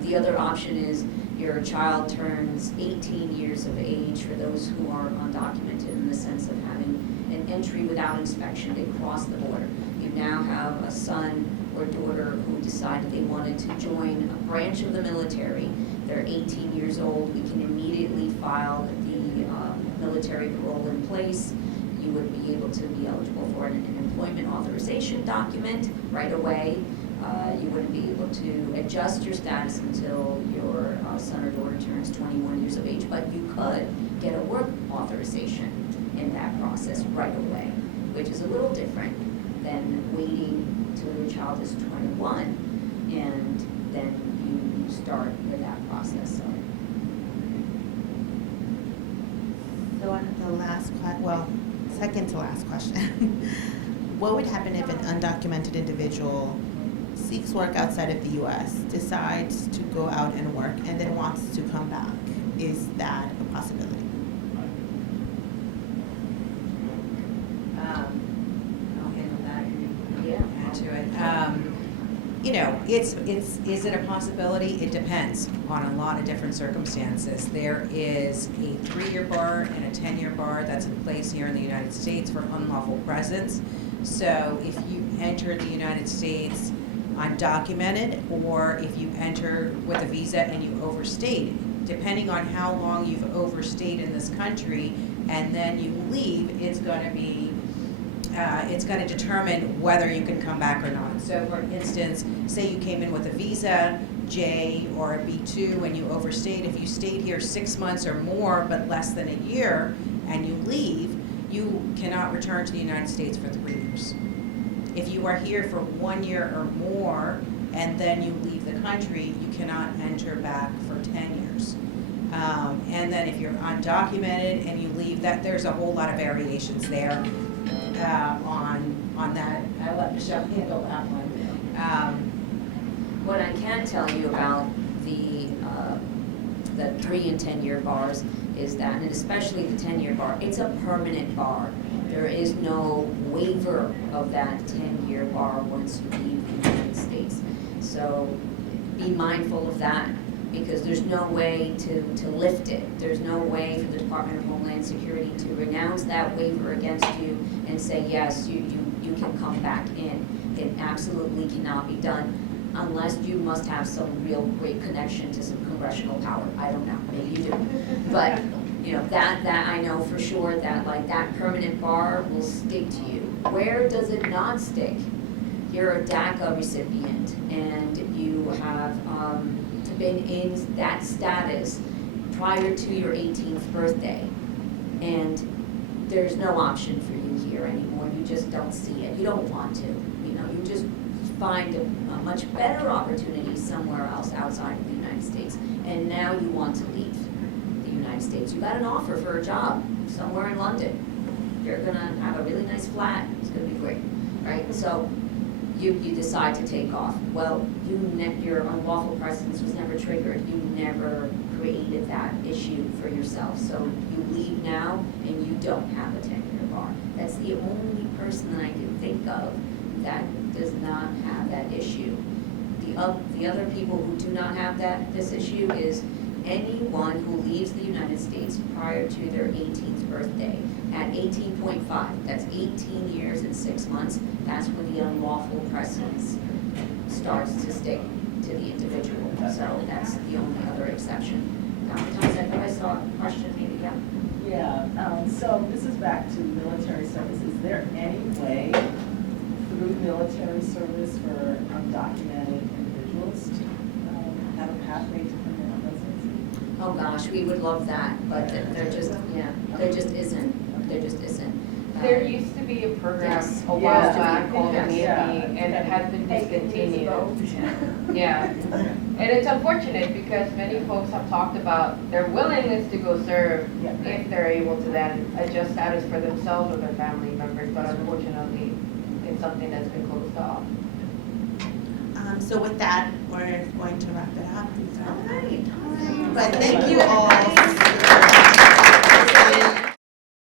The other option is your child turns 18 years of age for those who are undocumented in the sense of having an entry without inspection. They cross the border. You now have a son or daughter who decided they wanted to join a branch of the military. They're 18 years old. We can immediately file the military parole in place. You would be able to be eligible for an employment authorization document right away. You wouldn't be able to adjust your status until your son or daughter turns 21 years of age, but you could get a work authorization in that process right away, which is a little different than waiting till your child is 21 and then you start with that process. So on the last second to last question, what would happen if an undocumented individual seeks work outside of the U.S., decides to go out and work, and then wants to come back? Is that a possibility? I'll handle that. Yeah. Add to it. Is it a possibility? It depends on a lot of different circumstances. There is a 3-year bar and a 10-year bar that's in place here in the United States for unlawful presence. So if you enter the United States undocumented, or if you enter with a visa and you overstayed, depending on how long you've overstayed in this country, and then you leave, it's going to determine whether you can come back or not. So for instance, say you came in with a visa, J or a B2, and you overstayed. If you stayed here 6 months or more, but less than a year, and you leave, you cannot return to the United States for 3 years. If you are here for 1 year or more, and then you leave the country, you cannot enter back for 10 years. And then if you're undocumented and you leave, there's a whole lot of variations there on that. I'll let Michelle handle that one. What I can tell you about the 3 and 10-year bars is that, and especially the 10-year bar, it's a permanent bar. There is no waiver of that 10-year bar once you leave the United States. So be mindful of that, because there's no way to lift it. There's no way for the Department of Homeland Security to renounce that waiver against you and say, yes, you can come back in. It absolutely cannot be done unless you must have some real great connection to some congressional power. I don't know, maybe you do. But that I know for sure that that permanent bar will stick to you. Where does it not stick? You're a DACA recipient and you have been in that status prior to your 18th birthday, and there's no option for you here anymore. You just don't see it. You don't want to. You just find a much better opportunity somewhere else outside of the United States, and now you want to leave the United States. You got an offer for a job somewhere in London. You're gonna have a really nice flat. It's gonna be great, right? So you decide to take off. Well, your unlawful presence was never triggered. You never created that issue for yourself. So you leave now and you don't have a 10-year bar. That's the only person that I can think of that does not have that issue. The other people who do not have this issue is anyone who leaves the United States prior to their 18th birthday. At 18.5, that's 18 years and 6 months, that's when the unlawful presence starts to stick to the individual. So that's the only other exception. Thomas, I thought I saw a question, maybe, yeah? Yeah, so this is back to military service. Is there any way through military service for undocumented individuals to have a pathway to permanent residency? Oh gosh, we would love that, but there just isn't. There just isn't. There used to be a program Yes. a while Yeah. back called Yeah. Undocumented, and it has been 8 years discontinued. ago. Yeah, and it's unfortunate because many folks have talked about their willingness to go serve Yeah. if they're able to then adjust status for themselves or their family members, but unfortunately, it's something that's been closed off. So with that, we're going to wrap it up. All right. But thank you all